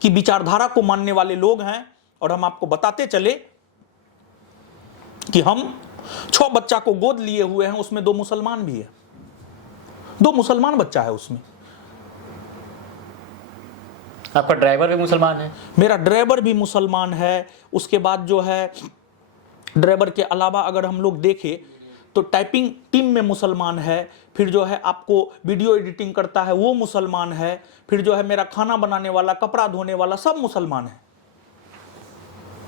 की विचारधारा को मानने वाले लोग हैं, और हम आपको बताते चले कि हम 6 बच्चा को गोद लिए हुए हैं, उसमें 2 मुसलमान भी है, 2 मुसलमान बच्चा है उसमें। आपका ड्राइवर भी मुसलमान है? मेरा ड्राइवर भी मुसलमान है। उसके बाद जो है, ड्राइवर के अलावा अगर हम लोग देखें तो टाइपिंग टीम में मुसलमान है, फिर जो है आपको वीडियो एडिटिंग करता है वो मुसलमान है, फिर जो है मेरा खाना बनाने वाला, कपड़ा धोने वाला, सब मुसलमान है।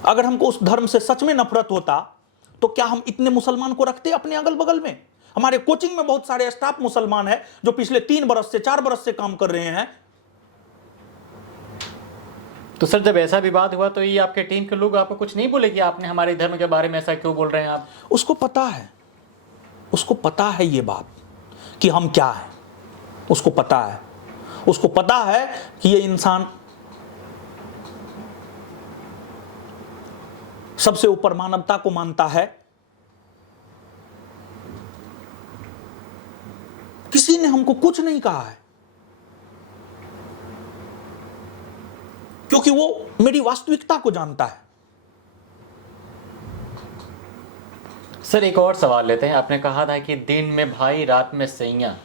अगर हमको उस धर्म से सच में नफरत होता तो क्या हम इतने मुसलमान को रखते अपने अगल बगल में? हमारे कोचिंग में बहुत सारे स्टाफ मुसलमान है जो पिछले 3 बरस से 4 बरस से काम कर रहे हैं। तो सर, जब ऐसा विवाद हुआ तो ये आपके टीम के लोग आपको कुछ नहीं बोले कि आपने हमारे धर्म के बारे में ऐसा क्यों बोल रहे हैं आप? उसको पता है, उसको पता है ये बात कि हम क्या है, उसको पता है, उसको पता है कि ये इंसान सबसे ऊपर मानवता को मानता है। किसी ने हमको कुछ नहीं कहा है, क्योंकि वो मेरी वास्तविकता को जानता है। सर, एक और सवाल लेते हैं। आपने कहा था कि दिन में भाई रात में सैया,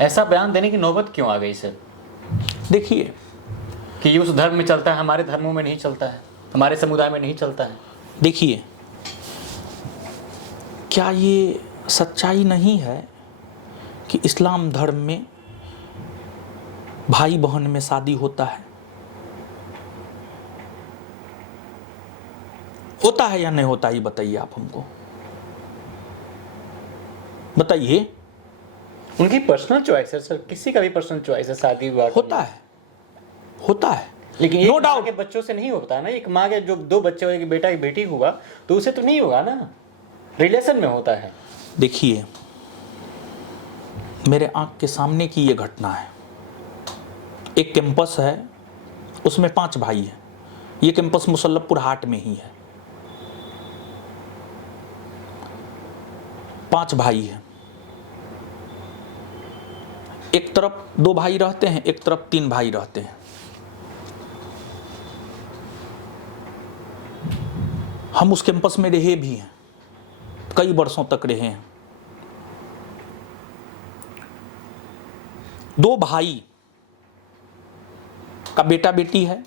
ऐसा बयान देने की नौबत क्यों आ गई सर? देखिए कि ये उस धर्म में चलता है, हमारे धर्मों में नहीं चलता है, हमारे समुदाय में नहीं चलता है। देखिए, क्या ये सच्चाई नहीं है कि इस्लाम धर्म में भाई बहन में शादी होता है? होता है या नहीं होता, ये बताइए आप हमको, बताइए। उनकी पर्सनल चॉइस है सर, किसी का भी पर्सनल चॉइस है शादी विवाह। होता है, होता है, लेकिन नो एक डाउट माँ के बच्चों से नहीं होता ना। एक माँ के जो 2 बच्चे हो, एक बेटा एक बेटी हुआ, तो उसे तो नहीं होगा ना, रिलेशन में होता है। देखिए, मेरे आंख के सामने की ये घटना है। एक कैंपस है, उसमें 5 भाई हैं। ये कैंपस मुसल्लबपुर हाट में ही है। 5 भाई हैं। एक तरफ 2 भाई रहते हैं, एक तरफ 3 भाई रहते हैं। हम उस कैंपस में रहे भी हैं, कई वर्षों तक रहे हैं। 2 भाई का बेटा बेटी है।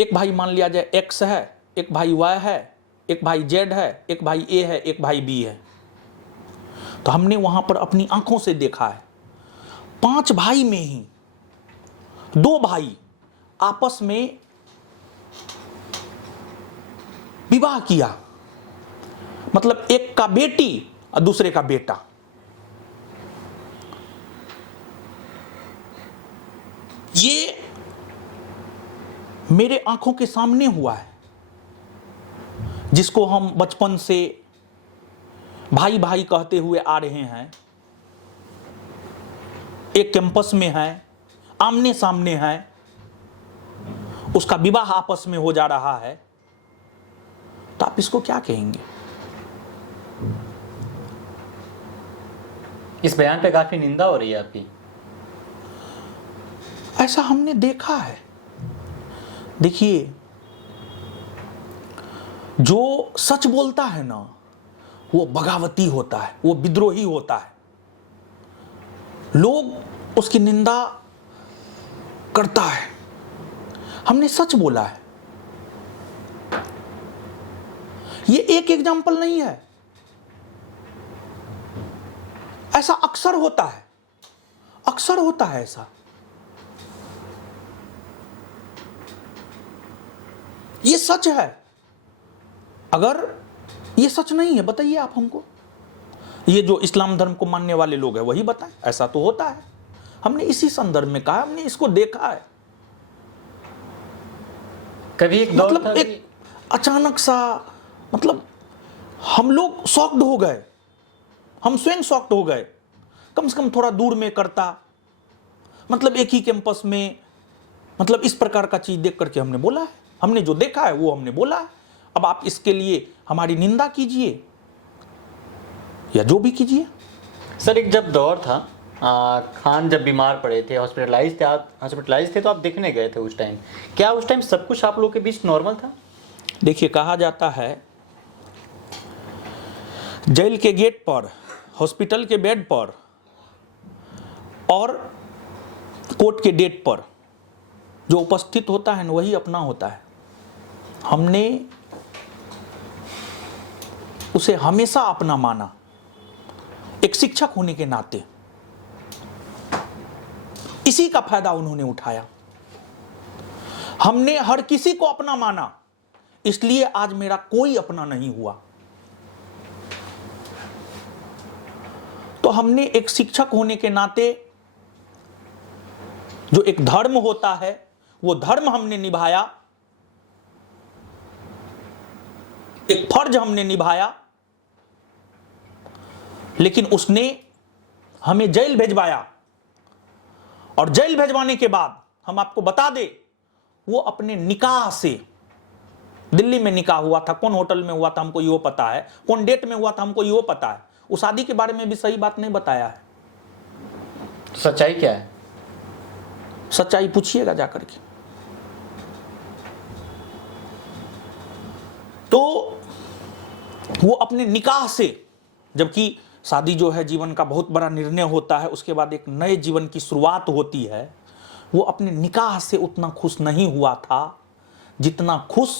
एक भाई मान लिया जाए एक्स है, एक भाई वाई है, एक भाई जेड है, एक भाई ए है, एक भाई बी है। तो हमने वहां पर अपनी आंखों से देखा है, 5 भाई में ही 2 भाई आपस में विवाह किया। मतलब एक का बेटी और दूसरे का बेटा। ये मेरे आंखों के सामने हुआ है, जिसको हम बचपन से भाई भाई कहते हुए आ रहे हैं, एक कैंपस में है, आमने सामने है, उसका विवाह आपस में हो जा रहा है, तो आप इसको क्या कहेंगे? इस बयान पे काफी निंदा हो रही है आपकी। ऐसा हमने देखा है। देखिए, जो सच बोलता है ना, वो बगावती होता है, वो विद्रोही होता है, लोग उसकी निंदा करता है। हमने सच बोला है। ये एक एग्जाम्पल नहीं है, ऐसा अक्सर होता है, अक्सर होता है ऐसा। ये सच है। अगर ये सच नहीं है, बताइए आप हमको। ये जो इस्लाम धर्म को मानने वाले लोग हैं वही बताएं, ऐसा तो होता है। हमने इसी संदर्भ में कहा, हमने इसको देखा है। कभी एक दौर मतलब था एक अचानक सा, मतलब हम लोग शॉक्ड हो गए, हम स्वयं शॉक्ड हो गए। कम से कम थोड़ा दूर में करता, मतलब एक ही कैंपस में, मतलब इस प्रकार का चीज देख करके हमने बोला है। हमने जो देखा है वो हमने बोला है। अब आप इसके लिए हमारी निंदा कीजिए या जो भी कीजिए। सर, एक जब दौर था, खान जब बीमार पड़े थे, हॉस्पिटलाइज थे, आप हॉस्पिटलाइज थे तो आप देखने गए थे उस टाइम। क्या उस टाइम सब कुछ आप लोगों के बीच नॉर्मल था? देखिए, कहा जाता है जेल के गेट पर, हॉस्पिटल के बेड पर और कोर्ट के डेट पर जो उपस्थित होता है ना, वही अपना होता है। हमने उसे हमेशा अपना माना, एक शिक्षक होने के नाते। इसी का फायदा उन्होंने उठाया। हमने हर किसी को अपना माना, इसलिए आज मेरा कोई अपना नहीं हुआ। तो हमने एक शिक्षक होने के नाते जो एक धर्म होता है, वो धर्म हमने निभाया, एक फर्ज हमने निभाया। लेकिन उसने हमें जेल भेजवाया, और जेल भेजवाने के बाद हम आपको बता दें, वो अपने निकाह से, दिल्ली में निकाह हुआ था, कौन होटल में हुआ था हमको यो पता है, कौन डेट में हुआ था हमको यो पता है। उस शादी के बारे में भी सही बात नहीं बताया है। सच्चाई क्या है? सच्चाई पूछिएगा जाकर के। तो वो अपने निकाह से, जबकि शादी जो है जीवन का बहुत बड़ा निर्णय होता है, उसके बाद एक नए जीवन की शुरुआत होती है, वो अपने निकाह से उतना खुश नहीं हुआ था जितना खुश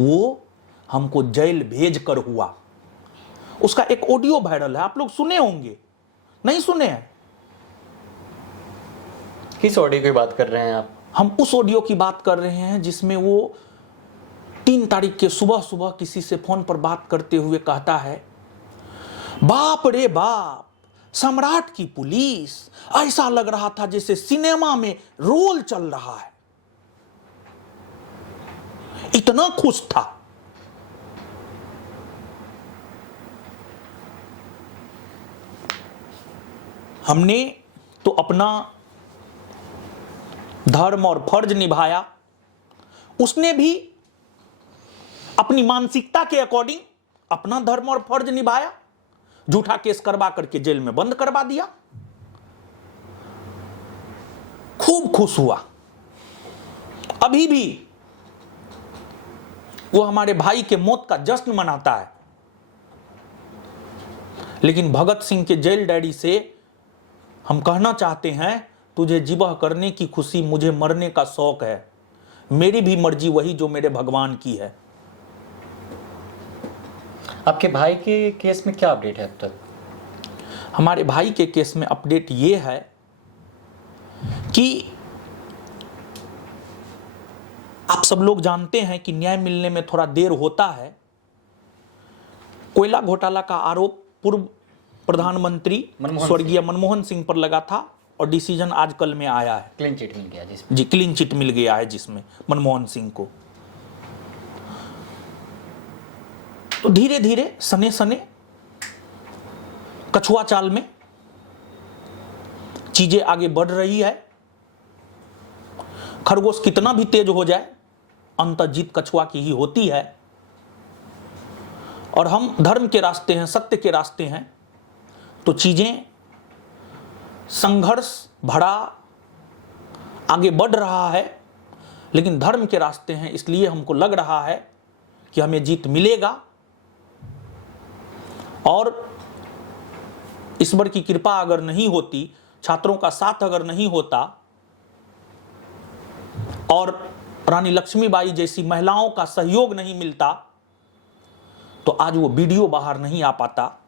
वो हमको जेल भेज कर हुआ। उसका एक ऑडियो वायरल है, आप लोग सुने होंगे, नहीं सुने हैं? किस ऑडियो की बात कर रहे हैं आप? हम उस ऑडियो की बात कर रहे हैं जिसमें वो 3 तारीख के सुबह सुबह किसी से फोन पर बात करते हुए कहता है, बाप रे बाप, सम्राट की पुलिस, ऐसा लग रहा था जैसे सिनेमा में रोल चल रहा है। इतना खुश था। हमने तो अपना धर्म और फर्ज निभाया, उसने भी अपनी मानसिकता के अकॉर्डिंग अपना धर्म और फर्ज निभाया, झूठा केस करवा करके जेल में बंद करवा दिया। खूब खुश हुआ। अभी भी वो हमारे भाई के मौत का जश्न मनाता है। लेकिन भगत सिंह के जेल डायरी से हम कहना चाहते हैं, तुझे जिबह करने की खुशी, मुझे मरने का शौक है। मेरी भी मर्जी वही जो मेरे भगवान की है। आपके भाई के केस में क्या अपडेट है अब तक? हमारे भाई के केस में अपडेट ये है कि आप सब लोग जानते हैं कि न्याय मिलने में थोड़ा देर होता है। कोयला घोटाला का आरोप पूर्व प्रधानमंत्री स्वर्गीय मनमोहन सिंह पर लगा था। और डिसीजन आज कल में आया है, क्लीन चिट मिल गया जिसमें। जी क्लीन चिट मिल गया है जिसमें मनमोहन सिंह को। तो धीरे धीरे सने सने कछुआ चाल में चीजें आगे बढ़ रही है। खरगोश कितना भी तेज हो जाए, अंततः जीत कछुआ की ही होती है। और हम धर्म के रास्ते हैं, सत्य के रास्ते हैं, तो चीजें संघर्ष भरा आगे बढ़ रहा है, लेकिन धर्म के रास्ते हैं, इसलिए हमको लग रहा है कि हमें जीत मिलेगा। और ईश्वर की कृपा अगर नहीं होती, छात्रों का साथ अगर नहीं होता और रानी लक्ष्मीबाई जैसी महिलाओं का सहयोग नहीं मिलता, तो आज वो वीडियो बाहर नहीं आ पाता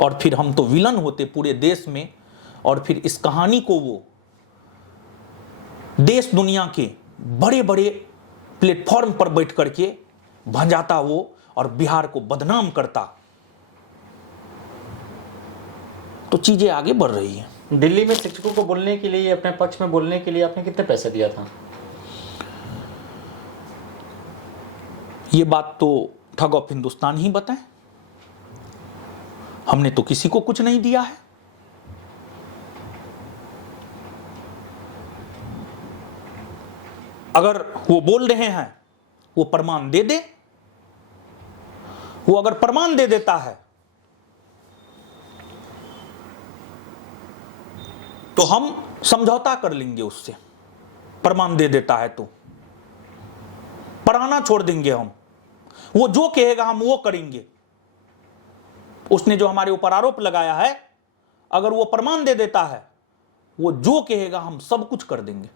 और फिर हम तो विलन होते पूरे देश में। और फिर इस कहानी को वो देश दुनिया के बड़े बड़े प्लेटफॉर्म पर बैठ करके भंजाता वो और बिहार को बदनाम करता। तो चीजें आगे बढ़ रही हैं। दिल्ली में शिक्षकों को बोलने के लिए, अपने पक्ष में बोलने के लिए आपने कितने पैसे दिया था? ये बात तो ठग ऑफ हिंदुस्तान ही बताएं, हमने तो किसी को कुछ नहीं दिया है। अगर वो बोल रहे हैं, वो प्रमाण दे दे। वो अगर प्रमाण दे देता है तो हम समझौता कर लेंगे उससे। प्रमाण दे देता है तो पढ़ाना छोड़ देंगे हम। वो जो कहेगा हम वो करेंगे। उसने जो हमारे ऊपर आरोप लगाया है, अगर वो प्रमाण दे देता है, वो जो कहेगा हम सब कुछ कर देंगे।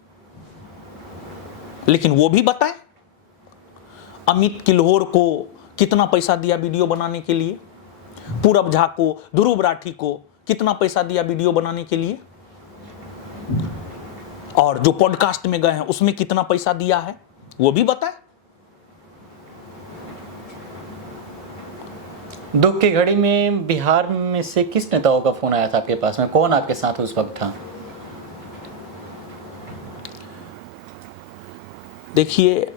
लेकिन वो भी बताए, अमित किल्होर को कितना पैसा दिया वीडियो बनाने के लिए, पूरब झा को, ध्रुव राठी को कितना पैसा दिया वीडियो बनाने के लिए, और जो पॉडकास्ट में गए हैं उसमें कितना पैसा दिया है, वो भी बताए। दुख की घड़ी में बिहार में से किस नेताओं का फोन आया था आपके पास में? कौन आपके साथ उस वक्त था? देखिए,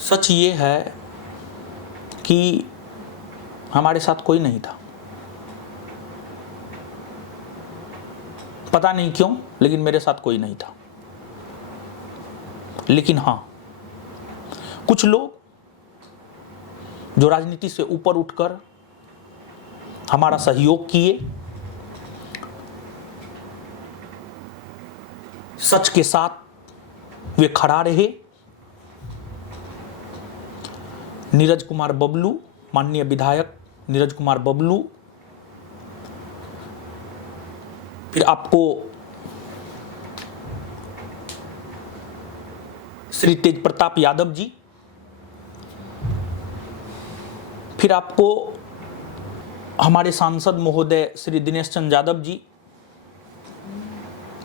सच ये है कि हमारे साथ कोई नहीं था। पता नहीं क्यों, लेकिन मेरे साथ कोई नहीं था। लेकिन हां, कुछ लोग जो राजनीति से ऊपर उठकर हमारा सहयोग किए, सच के साथ वे खड़ा रहे। नीरज कुमार बबलू, माननीय विधायक नीरज कुमार बबलू, फिर आपको श्री तेज प्रताप यादव जी, फिर आपको हमारे सांसद महोदय श्री दिनेश चंद्र यादव जी,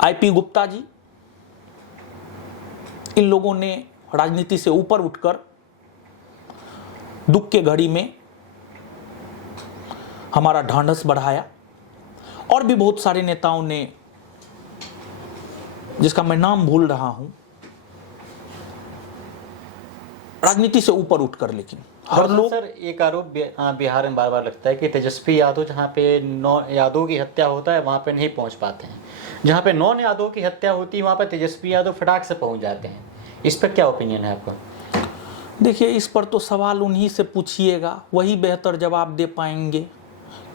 आईपी गुप्ता जी, इन लोगों ने राजनीति से ऊपर उठकर दुख के घड़ी में हमारा ढांढस बढ़ाया। और भी बहुत सारे नेताओं ने, जिसका मैं नाम भूल रहा हूं, राजनीति से ऊपर उठकर। लेकिन हर लोग, सर एक आरोप बिहार में बार बार लगता है कि तेजस्वी यादव जहाँ पे 9 यादव की हत्या होता है वहाँ पे नहीं पहुँच पाते हैं, जहाँ पे 9 यादव की हत्या होती है वहाँ पे तेजस्वी यादव फटाक से पहुँच जाते हैं। इस पर क्या ओपिनियन है आपका? देखिए, इस पर तो सवाल उन्हीं से पूछिएगा, वही बेहतर जवाब दे पाएंगे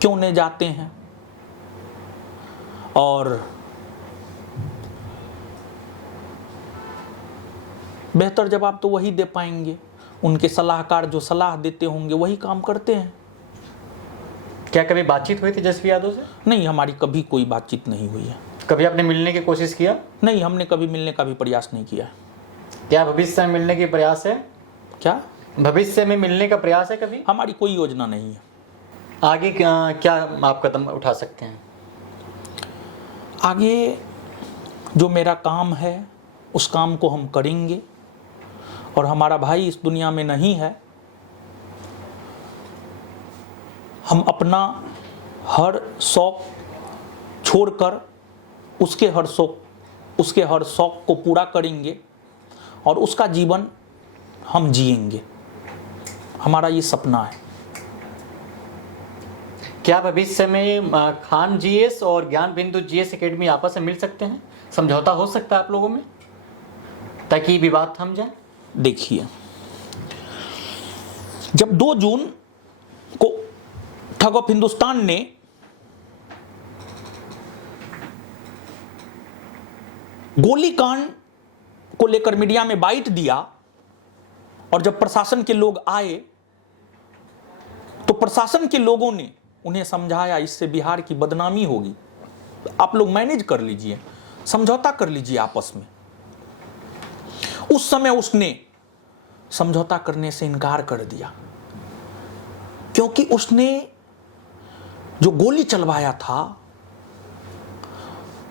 क्यों नहीं जाते हैं। और बेहतर जवाब तो वही दे पाएंगे, उनके सलाहकार जो सलाह देते होंगे वही काम करते हैं। क्या कभी बातचीत हुई तेजस्वी यादव से? नहीं, हमारी कभी कोई बातचीत नहीं हुई है। कभी आपने मिलने की कोशिश किया? नहीं, हमने कभी मिलने का भी प्रयास नहीं किया। क्या भविष्य में मिलने की प्रयास है? क्या भविष्य में मिलने का प्रयास है कभी? हमारी कोई योजना नहीं है। आगे क्या आप कदम उठा सकते हैं? आगे जो मेरा काम है उस काम को हम करेंगे। और हमारा भाई इस दुनिया में नहीं है हम अपना हर शौक छोड़कर उसके हर शौक को पूरा करेंगे और उसका जीवन हम जिएंगे। हमारा ये सपना है। क्या भविष्य में खान जीएस और ज्ञान बिंदु जीएस एकेडमी आपस में मिल सकते हैं? समझौता हो सकता है आप लोगों में, ताकि विवाद थम जाए? देखिए, जब 2 जून को ठग ऑफ हिंदुस्तान ने गोलीकांड को लेकर मीडिया में बाइट दिया और जब प्रशासन के लोग आए तो प्रशासन के लोगों ने उन्हें समझाया इससे बिहार की बदनामी होगी, आप लोग मैनेज कर लीजिए, समझौता कर लीजिए आपस में। उस समय उसने समझौता करने से इनकार कर दिया, क्योंकि उसने जो गोली चलवाया था,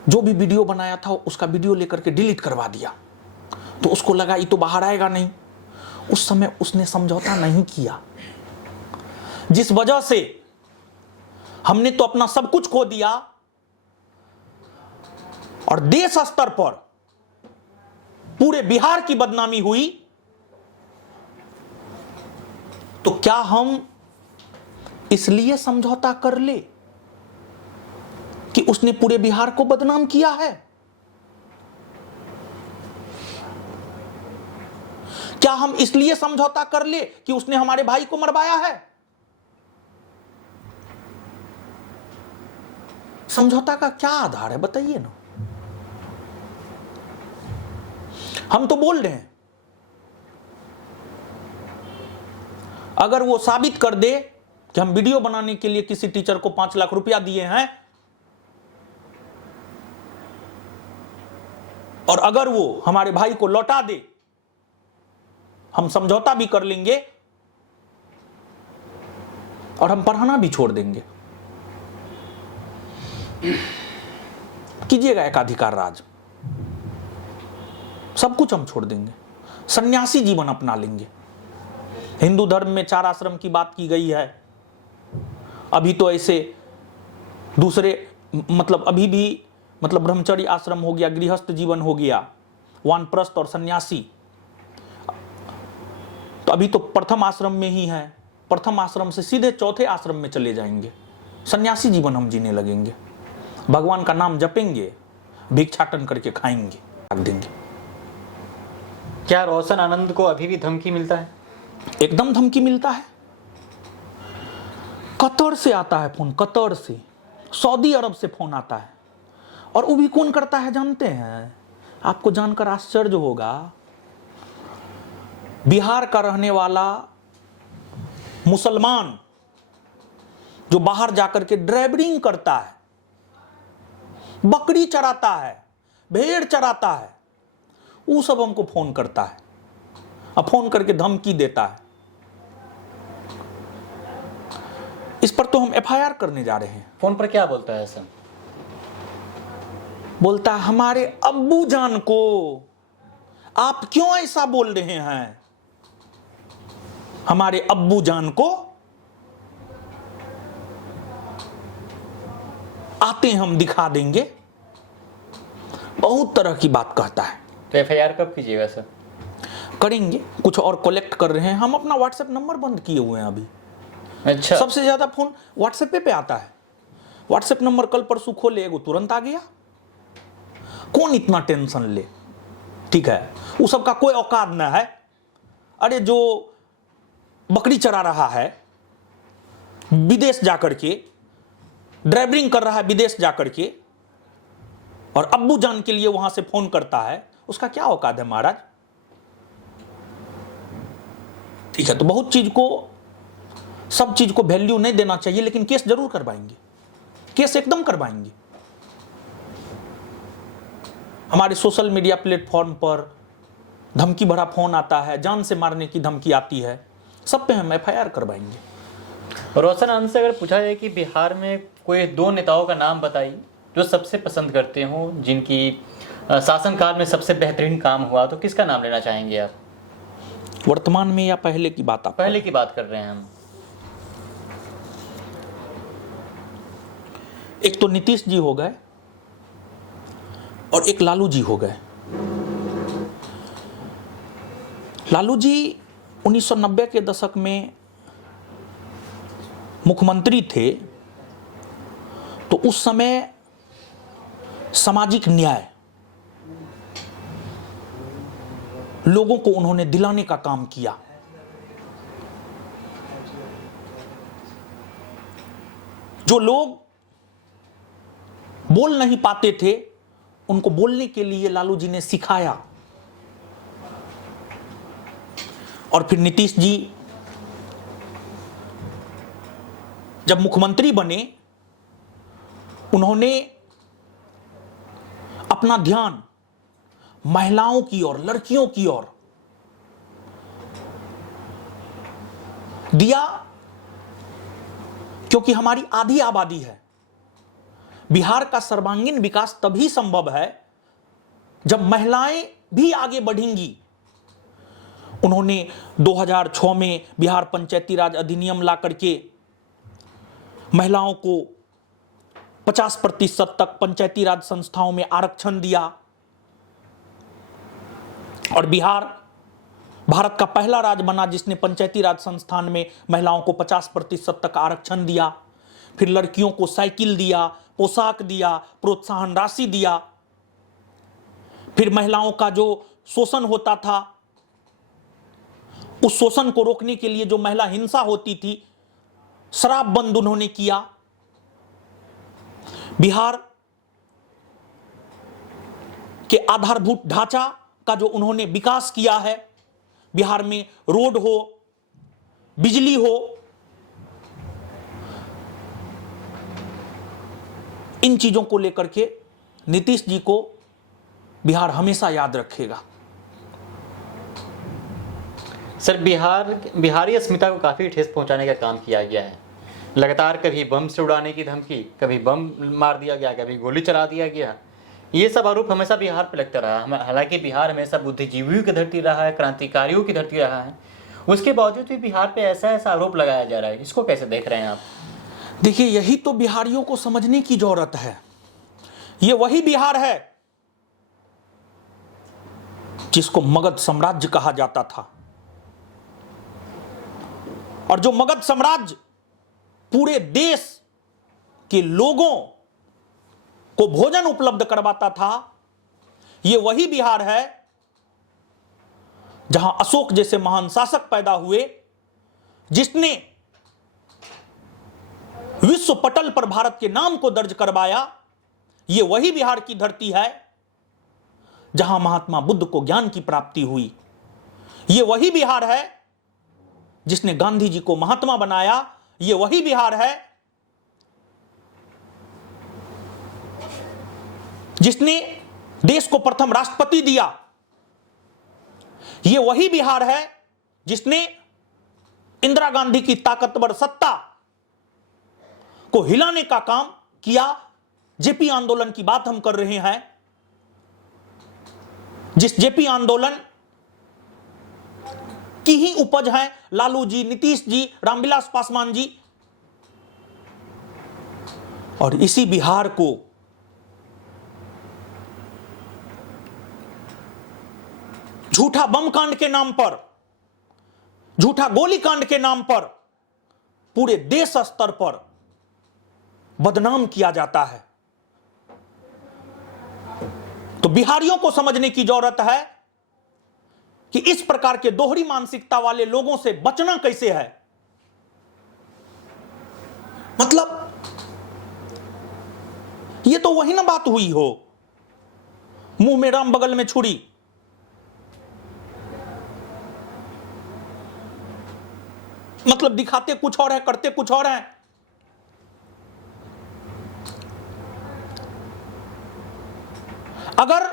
जो भी वीडियो बनाया था, उसका वीडियो लेकर के डिलीट करवा दिया। तो उसको लगा ये तो बाहर आएगा नहीं। उस समय उसने समझौता नहीं किया, जिस वजह से हमने तो अपना सब कुछ खो दिया और देश स्तर पर पूरे बिहार की बदनामी हुई। तो क्या हम इसलिए समझौता कर ले कि उसने पूरे बिहार को बदनाम किया है? क्या हम इसलिए समझौता कर ले कि उसने हमारे भाई को मरवाया है? समझौता का क्या आधार है, बताइए ना। हम तो बोल रहे हैं, अगर वो साबित कर दे कि हम वीडियो बनाने के लिए किसी टीचर को 5 लाख रुपया दिए हैं और अगर वो हमारे भाई को लौटा दे, हम समझौता भी कर लेंगे और हम पढ़ाना भी छोड़ देंगे। कीजिएगा एकाधिकार राज, सब कुछ हम छोड़ देंगे, सन्यासी जीवन अपना लेंगे। हिंदू धर्म में 4 आश्रम की बात की गई है, अभी तो ऐसे दूसरे अभी भी ब्रह्मचर्य आश्रम हो गया, गृहस्थ जीवन हो गया, वानप्रस्थ और सन्यासी। तो अभी तो प्रथम आश्रम में ही है, प्रथम आश्रम से सीधे चौथे आश्रम में चले जाएंगे। सन्यासी जीवन हम जीने लगेंगे, भगवान का नाम जपेंगे, भिक्षाटन करके खाएंगे, रख देंगे। क्या रोशन आनंद को अभी भी धमकी मिलता है? एकदम धमकी मिलता है। कतर से आता है फोन, कतर से, सऊदी अरब से फोन आता है। और वो भी कौन करता है जानते हैं? आपको जानकर आश्चर्य होगा, बिहार का रहने वाला मुसलमान जो बाहर जाकर के ड्राइवरिंग करता है, बकरी चराता है, भेड़ चराता है, वो सब हमको फोन करता है, अब फोन करके धमकी देता है। इस पर तो हम एफआईआर करने जा रहे हैं। फोन पर क्या बोलता है ऐसा? बोलता है हमारे अब्बू जान को आप क्यों ऐसा बोल रहे हैं, हमारे अब्बू जान को आते हम दिखा देंगे, बहुत तरह की बात कहता है। तो एफआईआर कब कीजिएगा सर? करेंगे, कुछ और कलेक्ट कर रहे हैं हम। अपना व्हाट्सएप नंबर बंद किए हुए हैं अभी। अच्छा, सबसे ज्यादा फोन व्हाट्सएप पे आता है। व्हाट्सएप नंबर कल परसों खोले, एगो तुरंत आ गया। कौन इतना टेंशन ले, ठीक है, वो सबका कोई औकात ना है। अरे जो बकरी चरा रहा है विदेश जाकर के, ड्राइवरिंग कर रहा है विदेश जाकर के, और अब्बू जान के लिए वहां से फोन करता है, उसका क्या औकात है महाराज? ठीक है, तो बहुत चीज को, सब चीज को वैल्यू नहीं देना चाहिए, लेकिन केस जरूर करवाएंगे, केस एकदम करवाएंगे। हमारे सोशल मीडिया प्लेटफॉर्म पर धमकी भरा फोन आता है, जान से मारने की धमकी आती है, सब पे हम एफआईआर करवाएंगे। रोशन आनंद से अगर पूछा जाए कि बिहार में कोई 2 नेताओं का नाम बताइए जो सबसे पसंद करते हो, जिनकी शासनकाल में सबसे बेहतरीन काम हुआ, तो किसका नाम लेना चाहेंगे आप? वर्तमान में या पहले की बात? आप पहले की बात कर रहे हैं हम। एक तो नीतीश जी हो गए और एक लालू जी हो गए। लालू जी 1990 के दशक में मुख्यमंत्री थे, तो उस समय सामाजिक न्याय लोगों को उन्होंने दिलाने का काम किया। जो लोग बोल नहीं पाते थे, उनको बोलने के लिए लालू जी ने सिखाया। और फिर नीतीश जी जब मुख्यमंत्री बने, उन्होंने अपना ध्यान महिलाओं की ओर, लड़कियों की ओर दिया, क्योंकि हमारी आधी आबादी है। बिहार का सर्वांगीण विकास तभी संभव है जब महिलाएं भी आगे बढ़ेंगी। उन्होंने 2006 में बिहार पंचायती राज अधिनियम ला करके महिलाओं को 50% तक पंचायती राज संस्थाओं में आरक्षण दिया, और बिहार भारत का पहला राज्य बना जिसने पंचायती राज संस्थान में महिलाओं को 50% तक आरक्षण दिया। फिर लड़कियों को साइकिल दिया, पोशाक दिया, प्रोत्साहन राशि दिया। फिर महिलाओं का जो शोषण होता था, उस शोषण को रोकने के लिए जो महिला हिंसा होती थी, शराब बंद उन्होंने किया। बिहार के आधारभूत ढांचा का जो उन्होंने विकास किया है, बिहार में रोड हो, बिजली हो, इन चीजों को लेकर के नीतीश जी को बिहार हमेशा याद रखेगा। सर, बिहारी अस्मिता को काफ़ी ठेस पहुंचाने का काम किया गया है। लगातार कभी बम से उड़ाने की धमकी, कभी बम मार दिया गया, कभी गोली चला दिया गया। ये सब आरोप हमेशा बिहार पे लगता रहा। हालांकि बिहार हमेशा बुद्धिजीवियों की धरती रहा है, क्रांतिकारियों की धरती रहा है, उसके बावजूद भी बिहार पे ऐसा आरोप लगाया जा रहा है। इसको कैसे देख रहे हैं आप? देखिए, यही तो बिहारियों को समझने की जरूरत है। ये वही बिहार है जिसको मगध साम्राज्य कहा जाता था, और जो मगध साम्राज्य पूरे देश के लोगों को भोजन उपलब्ध करवाता था। ये वही बिहार है जहां अशोक जैसे महान शासक पैदा हुए, जिसने विश्व पटल पर भारत के नाम को दर्ज करवाया। ये वही बिहार की धरती है जहां महात्मा बुद्ध को ज्ञान की प्राप्ति हुई। ये वही बिहार है जिसने गांधी जी को महात्मा बनाया। ये वही बिहार है जिसने देश को प्रथम राष्ट्रपति दिया। ये वही बिहार है जिसने इंदिरा गांधी की ताकतवर सत्ता को हिलाने का काम किया। जेपी आंदोलन की बात हम कर रहे हैं, जिस जेपी आंदोलन की ही उपज है लालू जी, नीतीश जी, रामविलास पासवान जी। और इसी बिहार को झूठा बम कांड के नाम पर, झूठा गोली कांड के नाम पर पूरे देश स्तर पर बदनाम किया जाता है। तो बिहारियों को समझने की जरूरत है कि इस प्रकार के दोहरी मानसिकता वाले लोगों से बचना कैसे है। मतलब ये तो वही ना बात हुई हो, मुंह में राम बगल में छुरी। मतलब दिखाते कुछ और है, करते कुछ और है। अगर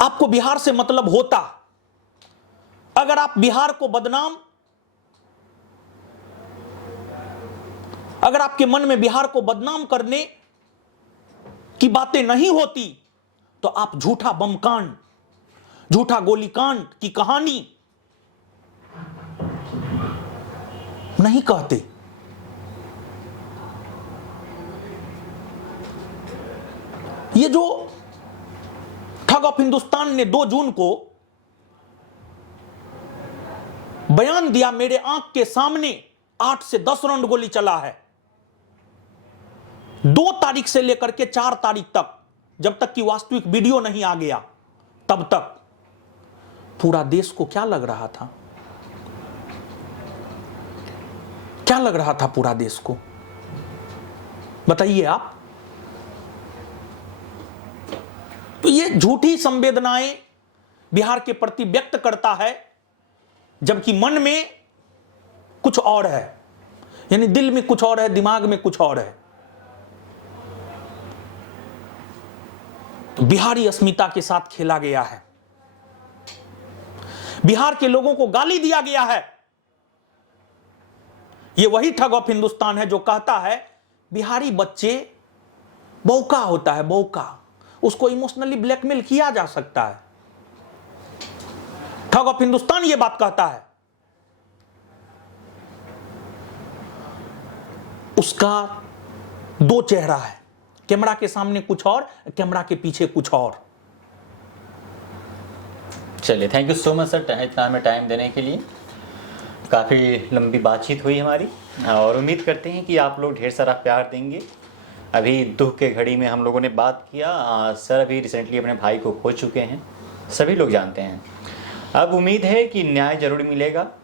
आपको बिहार से मतलब होता, अगर आप बिहार को बदनाम, अगर आपके मन में बिहार को बदनाम करने की बातें नहीं होती, तो आप झूठा बम कांड, झूठा गोली कांड की कहानी नहीं कहते। ये जो ठग ऑफ हिंदुस्तान ने 2 जून को बयान दिया, मेरे आंख के सामने 8 से 10 राउंड गोली चला है, 2 तारीख से लेकर के 4 तारीख तक, जब तक कि वास्तविक वीडियो नहीं आ गया, तब तक पूरा देश को क्या लग रहा था? क्या लग रहा था पूरा देश को? बताइए आप। तो ये झूठी संवेदनाएं बिहार के प्रति व्यक्त करता है, जबकि मन में कुछ और है, यानी दिल में कुछ और है, दिमाग में कुछ और है। तो बिहारी अस्मिता के साथ खेला गया है, बिहार के लोगों को गाली दिया गया है। यह वही ठग ऑफ हिंदुस्तान है जो कहता है बिहारी बच्चे बौका होता है, बौका, उसको इमोशनली ब्लैकमेल किया जा सकता है। ठग ऑफ हिंदुस्तान यह बात कहता है। उसका 2 चेहरा है, कैमरा के सामने कुछ और, कैमरा के पीछे कुछ और। चलिए, thank you so much sir, इतना हमें टाइम देने के लिए। काफ़ी लंबी बातचीत हुई हमारी और उम्मीद करते हैं कि आप लोग ढेर सारा प्यार देंगे। अभी दुख के घड़ी में हम लोगों ने बात किया, सर अभी रिसेंटली अपने भाई को खो चुके हैं, सभी लोग जानते हैं। अब उम्मीद है कि न्याय जरूर मिलेगा